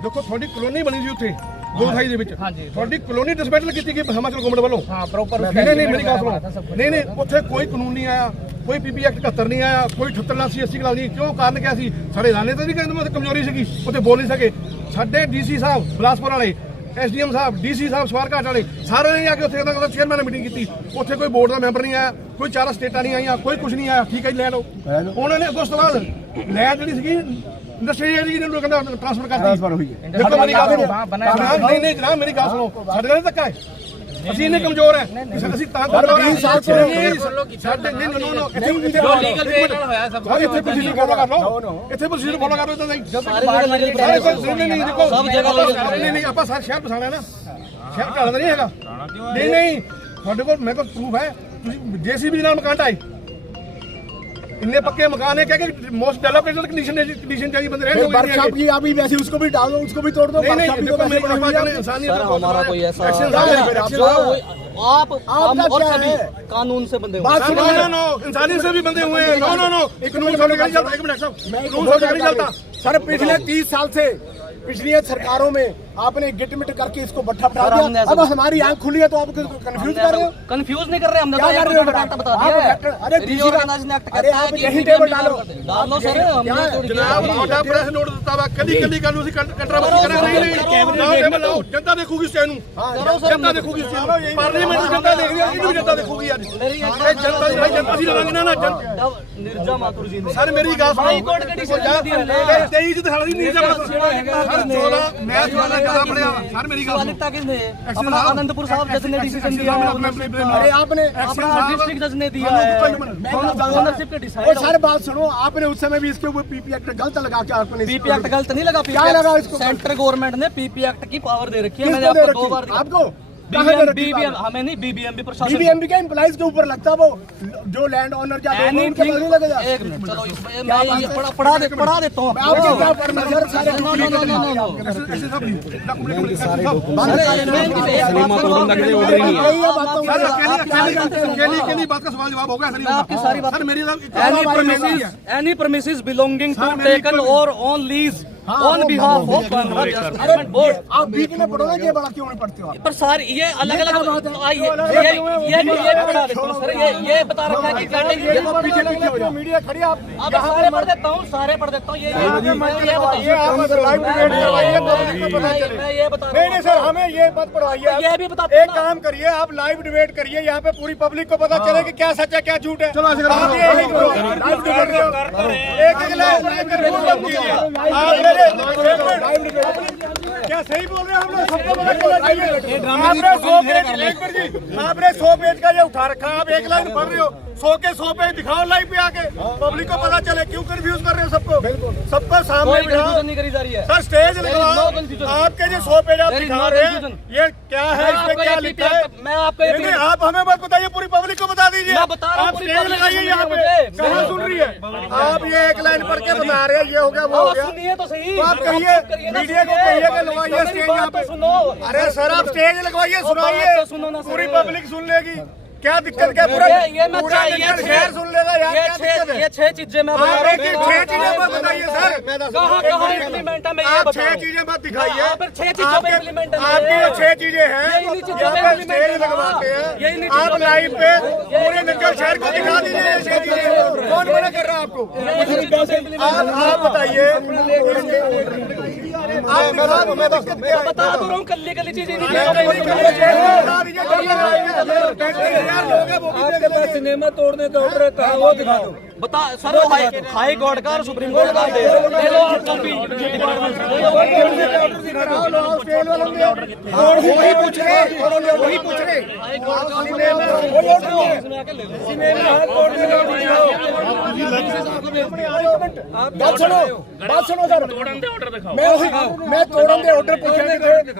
ਦੇਖੋ ਤੁਹਾਡੀ ਕਲੋਨੀ ਬਣੀ ਸੀ ਉੱਥੇ ਗੁਲਥਾਈ ਦੇ ਵਿੱਚ, ਤੁਹਾਡੀ ਕਲੋਨੀ ਡਿਸਮੈਂਟਲ ਕੀਤੀ ਗਈ ਹਿਮਾਚਲ ਗਵਰਨਮੈਂਟ ਵੱਲੋਂ। हाँ प्रॉपर ਨਹੀਂ ਮੇਰੀ ਗੱਲ ਸੁਣੋ, ਨਹੀਂ ਉੱਥੇ ਕੋਈ ਕਾਨੂੰਨ ਨਹੀਂ ਆਇਆ, ਕੋਈ ਪੀਪੀ ਐਕਟ 71 ਨਹੀਂ ਆਇਆ, ਕੋਈ 78 80 ਖਿਲਾਫ ਨਹੀਂ। ਕਿਉਂ? ਕਾਰਨ ਕਿਆ ਸੀ? ਸਾਡੇ ਰਾਣੇ ਤੇ ਵੀ ਕਹਿੰਦੇ ਮੈਂ ਕਮਜ਼ੋਰੀ ਸੀਗੀ, ਉੱਥੇ ਬੋਲ ਨਹੀਂ ਸਕੇ। ਸਾਡੇ ਡੀਸੀ ਸਾਹਿਬ ਬਿਲਾਸਪੁਰ ਵਾਲੇ, ਐਸਡੀਐਮ ਸਾਹਿਬ, ਡੀਸੀ ਸਾਹਿਬ ਸਵਾਰਘਾਟ ਵਾਲੇ ਸਾਰੇ ਨੇ ਆ ਕੇ ਉੱਥੇ ਚੇਅਰਮੈਨ ਨੇ ਮੀਟਿੰਗ ਕੀਤੀ, ਉੱਥੇ ਕੋਈ ਬੋਰਡ ਦਾ ਮੈਂਬਰ ਨਹੀਂ ਆਇਆ, ਕੋਈ 4 ਸਟੇਟਾਂ ਨਹੀਂ ਆਈਆਂ, ਕੋਈ ਕੁਝ ਨਹੀਂ ਆਇਆ। ਠੀਕ ਹੈ ਜੀ, ਲੈ ਲਓ। ਉਹਨਾਂ ਨੇ ਉਸ ਤੋਂ ਬਾਅਦ ਲੈਂਡ ਜਿਹੜੀ ਸੀਗੀ ਇੰਡਸਟਰੀ ਏਰੀਆ ਜਿਹਨੂੰ ਕਹਿੰਦਾ ਟ੍ਰਾਂਸਫਰ ਕਰਤੀ। ਦੇਖੋ ਮੇਰੀ ਗੱਲ ਸੁਣੋ, ਨਹੀਂ ਜਨਾਬ ਮੇਰੀ ਗੱਲ ਸੁਣੋ, ਸਾਡੇ ਨਾਲ ਧੱਕਾ ਹੈ, ਅਸੀਂ ਇੰਨੇ ਕਮਜ਼ੋਰ ਹੈ, ਅਸੀਂ ਤਾਂ ਕਮਜ਼ੋਰ ਹੈ। ਸਾਡੇ ਨਹੀਂ ਲੀਗਲ ਵੇ ਨਾਲ ਹੋਇਆ ਸਭ ਕੁਝ, ਇੱਥੇ ਪ੍ਰੋਸੀਜਰ ਫੋਲੋ ਕਰ ਲਓ, ਇੱਥੇ ਪ੍ਰੋਸੀਜਰ ਫੋਲੋ ਕਰ ਲਓ। ਇਦਾਂ ਨਹੀਂ ਦੇਖੋ ਸਭ ਜਗ੍ਹਾ ਨਹੀਂ ਆਪਾਂ ਸਾਰੇ ਸ਼ਹਿਰ ਪਛਾਣਿਆ ਨਾ, ਸ਼ਹਿਰ ਢਾਲਾ ਤਾਂ ਨਹੀਂ ਹੈਗਾ। ਨਹੀਂ ਤੁਹਾਡੇ ਕੋਲ ਮੇਰੇ ਕੋਲ ਪ੍ਰੂਫ ਹੈ, ਤੁਸੀਂ ਜੇਸੀਬੀ ਨਾਲ ਮਕਾਨ ਢਾਏ, इतने पक्के मकान है, क्या मोस्ट डेवलप्ड कंडीशन चाहिए बंदे रहने। वर्कशॉप की अभी वैसे उसको भी डाल दो, उसको भी तोड़ दो। नहीं हमारा कोई ऐसा आप और सभी कानून से बंधे हुए, इंसानी से भी बंधे हुए हैं। नो कानून से नहीं चलता। सर पिछले 30 साल से पिछली सरकारों में आपने गिट मिट करके इसको बट्ठा बिठा सर, हमने दिया। ऐसा- अब हमारी आंख खुली है तो आप कंफ्यूज कर रहे हो। कंफ्यूज नहीं कर रहे, हमने क्या कर रहे हो बेटा? एक्ट बता आप दिया है। एक्ट- अरे डीसी का- Reorganization Act अरे कहता है आप कि यही BBMP टेबल डालो। डालो सर, हमने क्या- थोड़ी जनाब किया। ਤੁਹਾਡਾ ਪ੍ਰੈਸ ਨੋਟ ਦਿੱਤਾ ਵਾ ਕੱਲੀ ਕੱਲੀ ਗੱਲ ਨੂੰ ਅਸੀਂ ਕੰਟਰਾਵਰਸੀ ਕਰਾਂ ਨਹੀਂ ਨਹੀਂ ਲਾਓ ਟੇਬਲ ਲਾਓ ਜਨਤਾ ਦੇਖੂਗੀ ਇਸ ਨੂੰ ਜਨਤਾ ਦੇਖੂਗੀ ਇਸ ਨੂੰ ਪਾਰਲੀਮੈਂਟ ਦੀ ਜਨਤਾ ਦੇਖਦੀ ਹੈ ਇਹਨੂੰ ਵੀ ਜਨਤਾ ਦੇਖੂਗੀ ਅੱਜ ਇਹ ਜਨਤਾ ਦੀ ਭਾਈ ਜਨਤਾ ਦੀ ਲਵਾਂਗੇ ਨਾ तब निर्जा माथुर जी ने ਸਰ ਮੇਰੀ ਗੱਲ ਸੁਣੋ ਹਾਈ ਕੋਰਟ ਦੀ decision ਦਿਆ ਹੈ ਨਾ। 23 ਚ ਦਿਖਾਣਾ ਦੀ ਨਹੀਂ ਜਮਾ ਸਰ 14 ਮੈਂ ਤੁਹਾਡਾ ਜਿਆਦਾ ਪੜਿਆ ਸਰ ਮੇਰੀ ਗੱਲ स्वालिकता किसने अपना आनंदपुर साहब जज ने डिसीजन दिया है, अरे आपने अपना डिस्ट्रिक्ट जज ने दिया है, ओनरशिप के और डिसाइड सर बात सुनो, आपने उस समय भी इसके ऊपर पीपी एक्ट गलत लगा के आपने पीपी एक्ट गलत नहीं लगा। क्या लगा इसको? सेंट्रल गवर्नमेंट ने पीपी एक्ट की पावर दे रखी है, मैंने किसको दे आपको 2 रखी? बार दिया। आपको कहाँ दे रखी बीबीएम पावर? हमें नहीं, बीबीएमबी प्रशासन बीबीएमबी के एम्प्लॉइज के ऊपर लगता है, वो जो लैंड ओनर या उनके Anything- पास नहीं लगेगा। एक मिनट चलो मैं ये पढ़ा देता हूँ आपको क्या पढ़ना सर? सारे no no no no no ਐਸੇ ਸਭ ਨਹੀਂ केली बात का सवाल जवाब होगा सर आपकी सारी बात सर मेरी any premises belonging to taken or on lease on behalf of government board। आप बीच में पढ़ोगे, ये बड़ा क्यों नहीं पढ़ते हो आप? पर सर ये अलग अलग ये बता देता हूँ सर, ये बता रखा है कि कैटेगरी मीडिया खड़ी आप अब सारे पढ़ देता हूँ, सारे पढ़ देता हूँ। ये बता नहीं सर, हमें ये मत पढ़वाइए। ये भी बताते एक काम करिए, आप लाइव डिबेट करिए, यहाँ पे पूरी पब्लिक को पता चले कि क्या सच है क्या झूठ है। चलो ऐसे करो। आप ये ही करो, लाइव डिबेट करो। एक क्या सही बोल रहे हैं हम लोग, सबको पता चलना चाहिए। आपने 100 पेज का ये उठा रखा है, आप एक लाइन पढ़ रहे हो, 100 के 100 पेज दिखाओ लाइव पे आके, पब्लिक को पता चले। क्यों कंफ्यूज कर रहे हो सबको? सबको सामने कोई बिठाओ। कंफ्यूजन नहीं करी जा रही है। Sir stage There is लगवाओ, no confusion. आपके जो 100 पेज आप There is दिखा no रहे हैं, confusion. ये क्या है, इसमें क्या लिखा है? मैं आपको ये नहीं, आप हमें मत बताइए, पूरी पब्लिक को बता दीजिए। मैं बता रहा हूँ, आप पूरी स्टेज public लगाइए सुन यहाँ रही पे, है मुझे। कहाँ सुन रही है? आप ये एक लाइन पढ़ के बता रहे हैं, ये हो गया वो हो गया। सुनिए तो सही, तो आप कहिए, मीडिया को कहिए कि लगवाइए स्टेज यहाँ पे। सुनो। अरे सर, आप स्टेज लगवाइए, बात तो सुनो सुनाइए, ना सर। पूरी पब्लिक सुन लेगी। क्या दिक्कत क्या? पूरा ये मैं पूरा इंडियन शहर सुन लेगा यार, क्या दिक्कत है? ये 6 चीजें मैं बता आप रहा एक एक 6 चीजें मत बताइए सर। कहाँ इम्प्लीमेंट है, मैं ये आप बता 6 चीजें मत दिखाइए। हाँ, फिर 6 चीजों पे implement है। आपकी जो 6 चीजें हैं, ये इन्हीं चीजों यहाँ पे पे implement स्टेज है। लगवाते ये हैं, इन्हीं आप चीजों पे लाइव पे पूरे निकल शहर को दिखा दीजिए ये 6 चीजें। कौन मना कर रहा है आपको? आप बताइए, आप दिखा दो, मैं दिक्कत क्या है? बता तो रहा हूँ, कल्ली कल्ली चीजें नहीं बता दीजिए, जब लगाएंगे, 35,000 लोग हैं, वो भी देख लेंगे। सिनेमा तोड़ने का ऑर्डर रहता है, वो दिखा दो। बता सर, वो हाई कोर्ट का और सुप्रीम कोर्ट का ले लो आप कॉपी डिपार्टमेंट से। वही पूछ रहे, वही पूछ रहे। हाई कोर्ट का बात सुनो सर, मैं तोड़न दे ऑर्डर पूछे,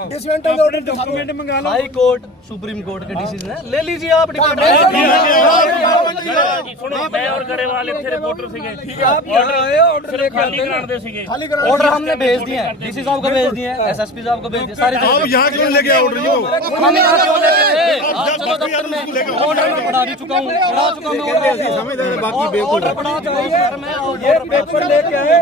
डिसमेंटल ऑर्डर दिखा। हाई कोर्ट सुप्रीम कोर्ट के डिसीजन है, ले लीजिए आप डिपार्टमेंट। मैं और गरेवाल ਇੱਥੇ ਰਿਪੋਰटर ਸੀਗੇ आप यहाँ आए ऑर्डर लेके आते हैं। ਕਰਦੇ ਸੀਗੇ खाली करा। ऑर्डर हमने भेज दिए हैं, डीसी साहब को भेज दिए हैं, एसएसपी साहब को भेज दिए, सारी आप यहाँ क्यों लेके आए ऑर्डर यो हम यहाँ क्यों लेके गए? आप चलो दफ्तर में, ऑर्डर मैं पढ़ा भी चुका हूँ, पढ़ा चुका हूँ ऑर्डर पढ़ा चुका हूँ सर मैं। ये पेपर लेके आए,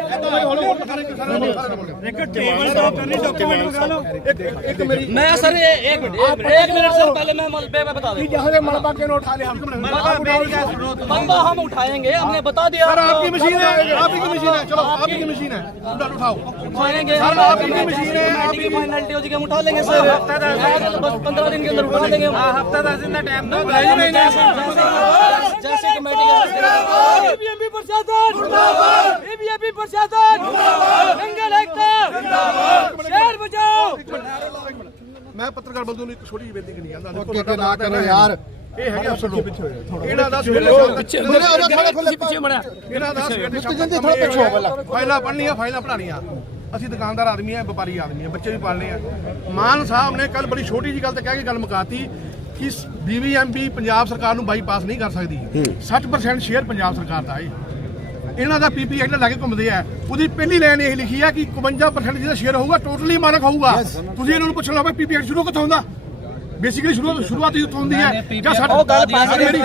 मैं सर एक मिनट सर, पहले मैं मलबे में बता देता जहाँ से मलबा के नोट खाली हम हूँ। मलबा हम उठाएंगे, हमने बता दिया। आपकी मशीन है, आपकी मशीन है, चलो आपकी मशीन है, उठाओ। उठाएंगे हम, आपकी मशीन है, आपकी फाइनलिटी हो जाएगी, हम उठा लेंगे सर। बस 15 दिन के अंदर उठा लेंगे हम। ਹਫਤਾ 10 ਦਿਨ ਦਾ ਟਾਈਮ ਦੋ जैसे कमेटी का बीबीएमपी प्रशासन मुर्दाबाद, बीबीएमपी प्रशासन मुर्दाबाद, दंगल एकता जिंदाबाद, शहर बचाओ। मैं पत्रकार बंधु ਨੂੰ ਇੱਕ ਛੋਟੀ ਜਿਹੀ ਬੇਨਤੀ ਕਰਨੀ ਆਂਦਾ ਕਿ ਨਾ ਕਰੋ ਯਾਰ। ਇਹ ਹੈਗੇ ਅਫਸਰ ਲੋਕ ਇਹਨਾਂ ਦਾ ਸਵੇਰੇ ਪਿੱਛੇ ਮੜਿਆ ਇਹਨਾਂ ਦਾ ਸਵੇਰੇ ਸ਼ਾਮ ਫਾਈਲਾਂ ਪੜ੍ਹਨੀਆਂ, ਫਾਈਲਾਂ ਪੜ੍ਹਾਉਣੀਆਂ। ਅਸੀਂ ਦੁਕਾਨਦਾਰ ਆਦਮੀ ਆ, ਵਪਾਰੀ ਆਦਮੀ ਆ, ਬੱਚੇ ਵੀ ਪਾਲਨੇ ਆ। ਮਾਨ ਸਾਹਿਬ ਨੇ ਕੱਲ ਬੜੀ ਛੋਟੀ ਜੀ ਗੱਲ ਤੇ ਕਹਿ ਕੇ ਗੱਲ ਮੁਕਾਤੀ ਕਿ ਬੀਬੀਐਮਬੀ ਪੰਜਾਬ ਸਰਕਾਰ ਨੂੰ ਬਾਈਪਾਸ ਨਹੀਂ ਕਰ ਸਕਦੀ। 60% ਸ਼ੇਅਰ ਪੰਜਾਬ ਸਰਕਾਰ ਦਾ ਇਹਨਾਂ ਦਾ ਪੀਪੀ ਐਕਟ ਲਾ ਕੇ ਘੁੰਮਦੇ ਆ। ਉਹਦੀ ਪਹਿਲੀ ਲਾਈਨ ਇਹ ਲਿਖੀ ਆ ਕਿ 52% ਜਿਹਦਾ ਸ਼ੇਅਰ ਹੋਊਗਾ ਟੋਟਲੀ ਮਾਲਕ ਹੋਊਗਾ। ਤੁਸੀਂ ਇਹਨਾਂ ਨੂੰ ਪੁੱਛਣਾ ਪਏ ਪੀਪੀ ਐਕਟ ਸ਼ੁਰੂ ਕਿੱਥੋਂ ਹੁੰਦਾ? ਬੇਸਿਕਲੀ ਸ਼ੁਰੂਆਤ ਹੀ ਉੱਥੋਂ ਹੁੰਦੀ ਹੈ ਜਾਂ ਸਾਡਾ ਉਹ ਗੱਲ ਪਾਸ ਮੇਰੀ ਇਹ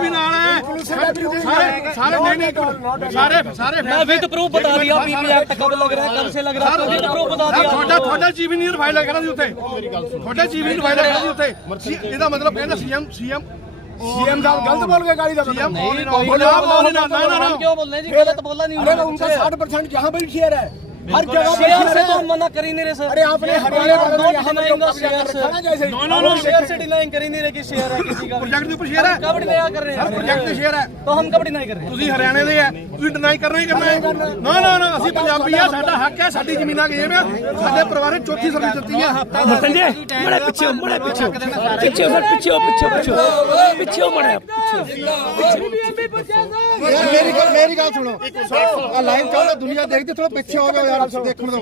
ਵੀ ਨਾਲ ਹੈ ਸਾਰੇ नहीं सारे मैं विद प्रूफ बता दिया पीपी एक्ट कब लग रहा है कब से लग रहा है विद प्रूफ बता दिया ਤੁਹਾਡਾ ਚੀਫ ਇੰਜੀਨੀਅਰ ਫਾਈਲ ਲਗਾ ਸੀ ਉੱਥੇ ਤੁਹਾਡਾ ਚੀਫ ਇੰਜੀਨੀਅਰ ਫਾਈਲ ਲਗਾ ਸੀ ਉੱਥੇ ਇਹਦਾ ਮਤਲਬ ਕਹਿੰਦਾ ਸੀਐਮ सीएम साहब गलत बोल गए गाड़ी हम क्यों बोल रहे हैं जी गलत बोला नहीं अरे उनका 60% यहाँ पर शेयर है हर जगह शेयर से तो हम मना कर ही नहीं रहे सर अरे आपने हरियाणा नो शेयर से डिनाइंग कर ही नहीं रहे कि शेयर है किसी का प्रोजेक्ट ਦੇ ਉੱਪਰ ਸ਼ੇਅਰ ਹੈ कब डिनाई कर रहे हैं प्रोजेक्ट ਤੇ ਸ਼ੇਅਰ ਹੈ तो हम कब डिनाई कर रहे हैं ਤੁਸੀਂ ਹਰਿਆਣੇ ਦੇ ਆ ਤੁਸੀਂ ਡਿਨਾਈ ਕਰਨਾ ਹੀ ਕਰਨਾ ਹੈ ਨਾ ਅਸੀਂ ਪੰਜਾਬੀ ਆ ਸਾਡਾ ਹੱਕ ਹੈ ਸਾਡੀ ਜ਼ਮੀਨਾਂ ਗਏ ਆ ਸਾਡੇ ਪਰਿਵਾਰ ਨੇ ਚੌਥੀ ਸਰਵਿਸ ਦਿੱਤੀ ਹੈ संजय बड़े पिछे ਮੇਰੀ ਗੱਲ ਸੁਣੋ ਆ ਲਾਈਨ ਚੱਲਦਾ ਦੁਨੀਆ ਦੇਖਦੀ ਥੋੜਾ ਪਿੱਛੇ ਹੋ ਜਾਓ ਯਾਰ ਦੇਖਣ ਦੋ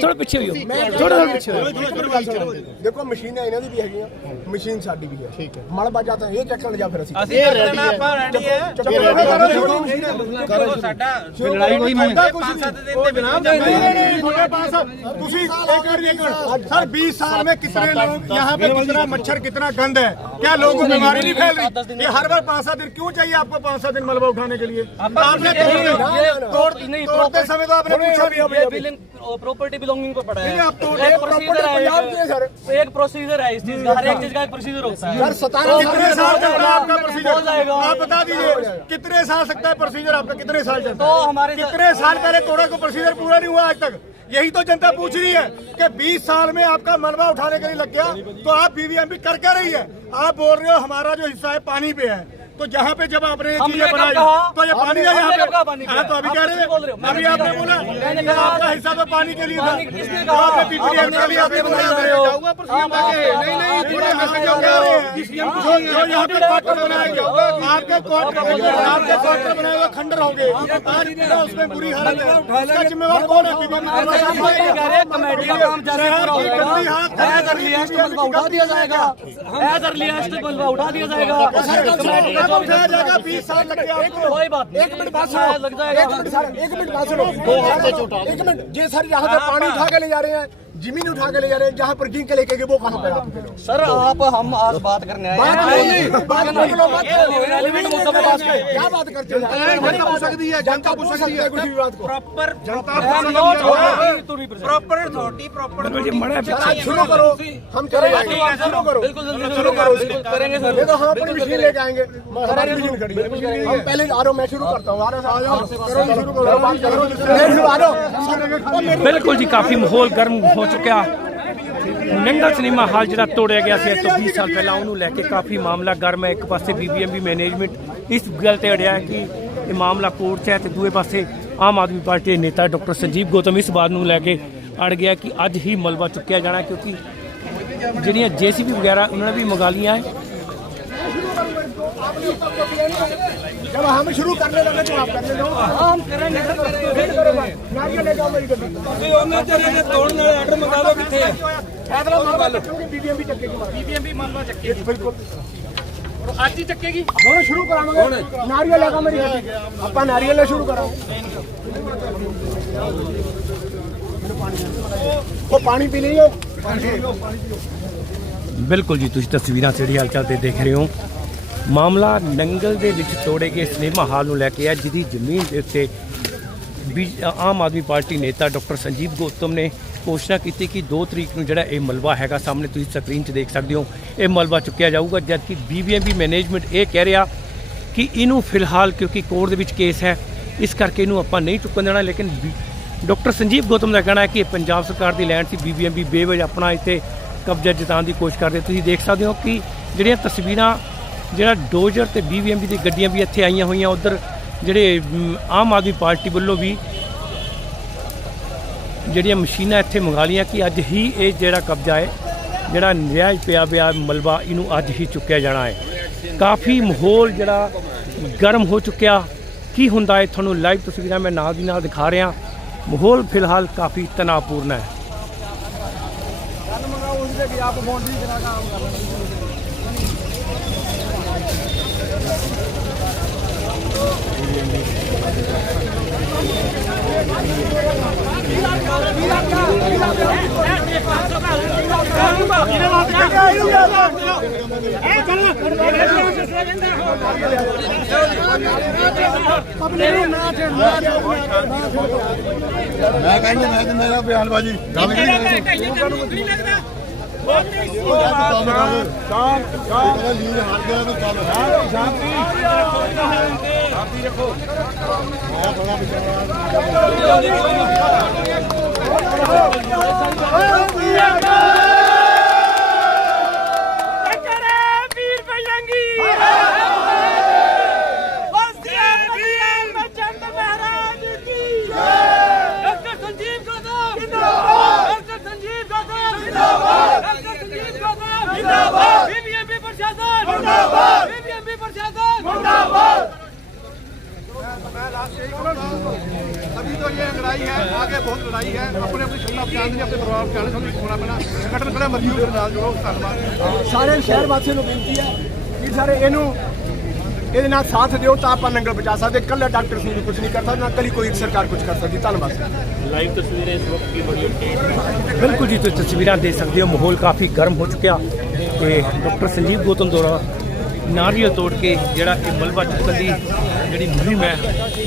थोड़ा पीछे हुई थोड़ा पीछे देखो मशीनें ਇਹਨਾਂ ਦੀ ਵੀ ਹੈਗੀਆਂ ਮਸ਼ੀਨ ਸਾਡੀ ਵੀ ਹੈ ਠੀਕ ਹੈ ਮਲਬਾ ਜਾਂਦਾ ਇਹ ਚੱਕਣ ਜਾ ਫਿਰ ਅਸੀਂ ਆਪਾਂ ਰੈਡੀ ਹੈ ਕਰੋ ਸਾਡਾ ਲੜਾਈ ਹੋਈ ਮੈਂ 5-7 ਦਿਨ ਦੇ ਬਿਨਾਂ ਤੁਹਾਡੇ पास ਤੁਸੀਂ एक सर 20 साल में कितने लोग यहाँ पे कितना मच्छर कितना गंद है क्या लोगों को बीमारी नहीं फैल रही ये हर बार 5-7 दिन क्यों चाहिए आपको 5-7 दिन मलबा उठाने के लिए आपने तोड़ते समय तो आपने पूछा भी प्रॉपर्टी बिलोंगिंग पे पड़ा है आप तो एक प्रोसीजर है सर एक प्रोसीजर है इस चीज का हर एक चीज का एक प्रोसीजर होता है सर 17 कितने साल चल रहा है आपका प्रोसीजर हो जाएगा आप बता दीजिए कितने साल सकता है प्रोसीजर आपका कितने साल चलता तो है हमारे कितने साल पहले तोड़े को प्रोसीजर पूरा नहीं हुआ आज तक यही तो जनता पूछ रही है कि 20 साल में आपका मलबा उठाने के लिए लग गया तो आप बीबीएमपी कर क्या रही है आप बोल रहे हो हमारा जो हिस्सा है पानी पे है तो जहाँ पे जब आपने ये चीजें बनाई तो ये पानी है यहाँ पे हाँ तो अभी कह रहे हैं अभी आपने बोला कि आपका हिस्सा तो पानी के लिए था तो आपने पीपीडी एक्ट का भी आपने यहाँ पे क्वार्टर बनाया गया आपके क्वार्टर बनाए हुए खंडर होंगे आज उसमें बुरी हालत है उसका जिम्मेवार कौन है कमेटी का काम उठा दिया जाएगा उठा दिया जाएगा उठाया जाएगा 20 साल लग गया आपको कोई बात नहीं 1 मिनट बात सुनो लग जाएगा एक मिनट बात सुनो 1 मिनट ये सर यहाँ से पानी उठा के ले जा रहे हैं जमीन उठा के ले जा रहे हैं जहाँ पर गिन के लेके गए वो कहाँ पे आप सर आप हम आज बात करने आए क्या बात करते हो सकती है जनता पूछ सकती है कुछ भी बात को प्रॉपर प्रॉपर अथॉरिटी प्रॉपर शुरू करो हम चले जाएंगे शुरू करो बिल्कुल शुरू करो करेंगे सर देखो हम अपनी मशीन लेके आएंगे हमारी मशीन खड़ी है हम पहले आ रहा हूँ मैं शुरू करता हूँ आ जाओ शुरू करो बिल्कुल जी काफ़ी माहौल गर्म हो चुका नंगल सिनेमा हाल ਜਿਹੜਾ ਤੋੜਿਆ ਗਿਆ ਸੀ ਤੋਂ 20 ਸਾਲ ਪਹਿਲਾਂ ਉਹਨੂੰ ਲੈ ਕੇ ਕਾਫੀ ਮਾਮਲਾ ਗਰਮ ਹੈ। ਇੱਕ ਪਾਸੇ ਬੀਬੀਐਮਬੀ ਮੈਨੇਜਮੈਂਟ ਇਸ ਗੱਲ ਤੇ ਅੜਿਆ ਹੈ ਕਿ ਇਹ ਮਾਮਲਾ ਕੋਰਟ 'ਚ ਹੈ ਤੇ ਦੂਏ ਪਾਸੇ ਆਮ ਆਦਮੀ ਪਾਰਟੀ ਦੇ ਨੇਤਾ ਡਾਕਟਰ ਸੰਜੀਵ ਗੌਤਮ ਇਸ ਬਾਤ ਨੂੰ ਲੈ ਕੇ ਅੜ ਗਿਆ ਕਿ ਅੱਜ ਹੀ ਮਲਬਾ ਚੁੱਕਿਆ ਜਾਣਾ ਕਿਉਂਕਿ ਜਿਹੜੀਆਂ ਜੇਸੀਬੀ ਵਗੈਰਾ ਉਹਨਾਂ ਨੇ ਵੀ ਮੰਗਾ ਲੀਆਂ ਹੈ। जब हम शुरू करने लगे तो आप करने दो हम करेंगे नारियल लेके आओ मेरी गड्डी तोड़ने वाले ऑर्डर मंगा लो कितने फैसला मंगा लो बीबीएमबी चक्के की बीबीएमबी मामला ਚੱਕੇ बिल्कुल ਅੱਜ ਹੀ ਚੱਕੇਗੀ ਹੁਣ ਸ਼ੁਰੂ ਕਰਾਂਗੇ ਨਾਰੀਅਲ ਲਗਾ ਮੇਰੀ ਗੱਡੀ ਆਪਾਂ ਨਾਰੀਅਲ ਨਾਲ ਸ਼ੁਰੂ ਕਰਾਂਗੇ ਉਹ ਪਾਣੀ ਪੀ ਲਈਏ ਬਿਲਕੁਲ ਜੀ ਤੁਸੀਂ ਤਸਵੀਰਾਂ ਜਿਹੜੀ ਹਾਲਚਾਲ ਤੇ ਦੇਖ ਰਹੇ ਹੋ ਮਾਮਲਾ ਨੰਗਲ ਦੇ ਵਿੱਚ ਤੋੜੇ ਗਏ ਸਿਨੇਮਾ ਹਾਲ ਨੂੰ ਲੈ ਕੇ ਹੈ ਜਿਹਦੀ ਜ਼ਮੀਨ ਦੇ ਉੱਤੇ ਆਮ ਆਦਮੀ ਪਾਰਟੀ ਨੇਤਾ ਡਾਕਟਰ ਸੰਜੀਵ ਗੌਤਮ ਨੇ ਘੋਸ਼ਣਾ ਕੀਤੀ ਕਿ 2 ਤਰੀਕ ਨੂੰ ਜਿਹੜਾ ਇਹ ਮਲਬਾ ਹੈਗਾ ਸਾਹਮਣੇ ਤੁਸੀਂ ਸਕਰੀਨ 'ਚ ਦੇਖ ਸਕਦੇ ਹੋ ਇਹ ਮਲਬਾ ਚੁੱਕਿਆ ਜਾਊਗਾ ਜਦਕਿ ਬੀਬੀਐਮਬੀ ਮੈਨੇਜਮੈਂਟ ਇਹ ਕਹਿ ਰਿਹਾ ਕਿ ਇਹਨੂੰ ਫਿਲਹਾਲ ਕਿਉਂਕਿ ਕੋਰਟ ਦੇ ਵਿੱਚ ਕੇਸ ਹੈ ਇਸ ਕਰਕੇ ਇਹਨੂੰ ਆਪਾਂ ਨਹੀਂ ਚੁੱਕਣ ਦੇਣਾ ਲੇਕਿਨ ਡਾਕਟਰ ਸੰਜੀਵ ਗੌਤਮ ਦਾ ਕਹਿਣਾ ਹੈ ਕਿ ਇਹ ਪੰਜਾਬ ਸਰਕਾਰ ਦੀ ਲੈਂਡ ਸੀ ਬੀਬੀਐਮਬੀ ਬੇਵਜ੍ਹਾ ਆਪਣਾ ਇੱਥੇ ਕਬਜ਼ਾ ਜਤਾਉਣ ਦੀ ਕੋਸ਼ਿਸ਼ ਕਰਦੇ ਤੁਸੀਂ ਦੇਖ ਸਕਦੇ ਹੋ ਕਿ ਜਿਹੜੀਆਂ ਤਸਵੀਰਾਂ ਜਿਹੜਾ ਡੋਜ਼ਰ ਤੇ ਬੀਬੀਐਮਬੀ ਦੀ ਗੱਡੀਆਂ ਵੀ ਇੱਥੇ ਆਈਆਂ ਹੋਈਆਂ ਉਧਰ ਜਿਹੜੇ ਆਮ ਆਦਮੀ ਪਾਰਟੀ ਵੱਲੋਂ ਵੀ ਜਿਹੜੀਆਂ ਮਸ਼ੀਨਾਂ ਇੱਥੇ ਮੰਗਾ ਲਈਆਂ ਕਿ ਅੱਜ ਹੀ ਇਹ ਜਿਹੜਾ ਕਬਜ਼ਾ ਹੈ ਜਿਹੜਾ ਨਜਾਇਜ਼ ਪਿਆ ਮਲਬਾ ਇਹਨੂੰ ਅੱਜ ਹੀ ਚੁੱਕਿਆ ਜਾਣਾ ਹੈ। ਕਾਫੀ ਮਾਹੌਲ ਜਿਹੜਾ ਗਰਮ ਹੋ ਚੁੱਕਿਆ ਕੀ ਹੁੰਦਾ ਹੈ ਤੁਹਾਨੂੰ ਲਾਈਵ ਤਸਵੀਰਾਂ ਮੈਂ ਨਾਲ ਦੀ ਨਾਲ ਦਿਖਾ ਰਿਹਾ ਮਾਹੌਲ ਫਿਲਹਾਲ ਕਾਫੀ ਤਣਾਅਪੂਰਨ ਹੈ। मैं कहेंगे मैं तो मेरा बयानबाजी गल अभी तो ये लड़ाई है, आगे बहुत लड़ाई है। अपने अपनी क्षमता पहचान अपने परिवार पहचाने समझ होना पैना संगठन खड़ा मजबूत ਦੇ ਨਾਲ ਜੁੜੋ। ਧੰਨਵਾਦ। ਸਾਰੇ ਸ਼ਹਿਰ ਵਾਸੀਆਂ ਨੂੰ ਬੇਨਤੀ ਹੈ ਕਿ ਸਾਰੇ ਇਹਦੇ ਨਾਲ ਸਾਥ ਦਿਓ ਤਾਂ ਆਪਾਂ ਨੰਗਲ ਬਚਾ ਸਕਦੇ। ਕੱਲਾ ਡਾਕਟਰ ਸਿੰਘ ਕੁਝ ਨਹੀਂ ਕਰ ਸਕਦਾ, ਨਾ ਕੱਲੀ ਕੋਈ ਸਰਕਾਰ ਕੁਝ ਕਰ ਸਕਦੀ। ਧੰਨਵਾਦ। ਲਾਈਵ ਤਸਵੀਰਾਂ ਇਸ ਵਕਤ ਦੀ ਬੜੀ ਅਪਡੇਟ ਬਿਲਕੁਲ ਜੀ, ਤੁਸੀਂ ਤਸਵੀਰਾਂ ਦੇਖ ਸਕਦੇ ਹੋ, ਮਾਹੌਲ ਕਾਫੀ ਗਰਮ ਹੋ ਚੁੱਕਿਆ ਤੇ ਡਾਕਟਰ ਸੰਜੀਵ ਗੌਤਮ ਦੁਆਰਾ ਨਾਰੀਅਲ ਤੋੜ ਕੇ ਜਿਹੜਾ ਇਹ ਮਲਬਾ ਚੁੱਕਣ ਦੀ ਜਿਹੜੀ ਮੁਹਿੰਮ ਹੈ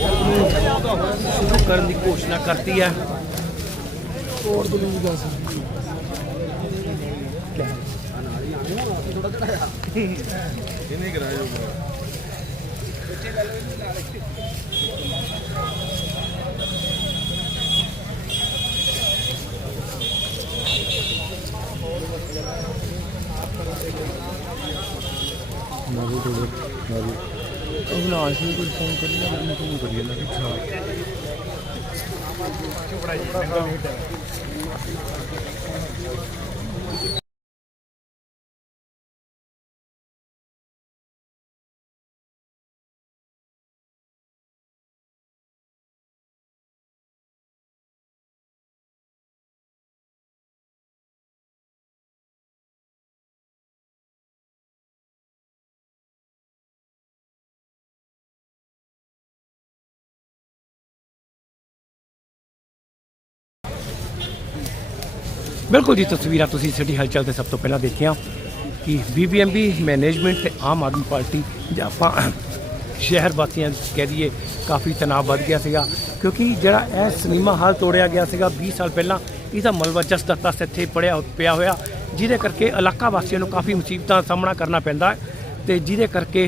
ਉਹਨੂੰ ਸ਼ੁਰੂ ਕਰਨ ਦੀ ਘੋਸ਼ਣਾ ਕਰਤੀ ਹੈ। अविनाश ने कुछ फोन कर लिया, मैंने फोन कर लिया। बिल्कुल जी, तस्वीर तुसीं सिटी हलचल से सब तो पहला देखिया कि BBMB मैनेजमेंट ते आम आदमी पार्टी आप शहर वासियों कह दीए काफ़ी तनाव बढ़ गया सीगा, क्योंकि जरा यह सिनेमा हाल तोड़िया गया सीगा 20 साल पहला। इसका मलबा जस दत्ता इत्थे पड़िया पिया होया, जिहदे करके इलाका वासियों को काफ़ी मुसीबतों का सामना करना पैंदा है। तो जिहदे करके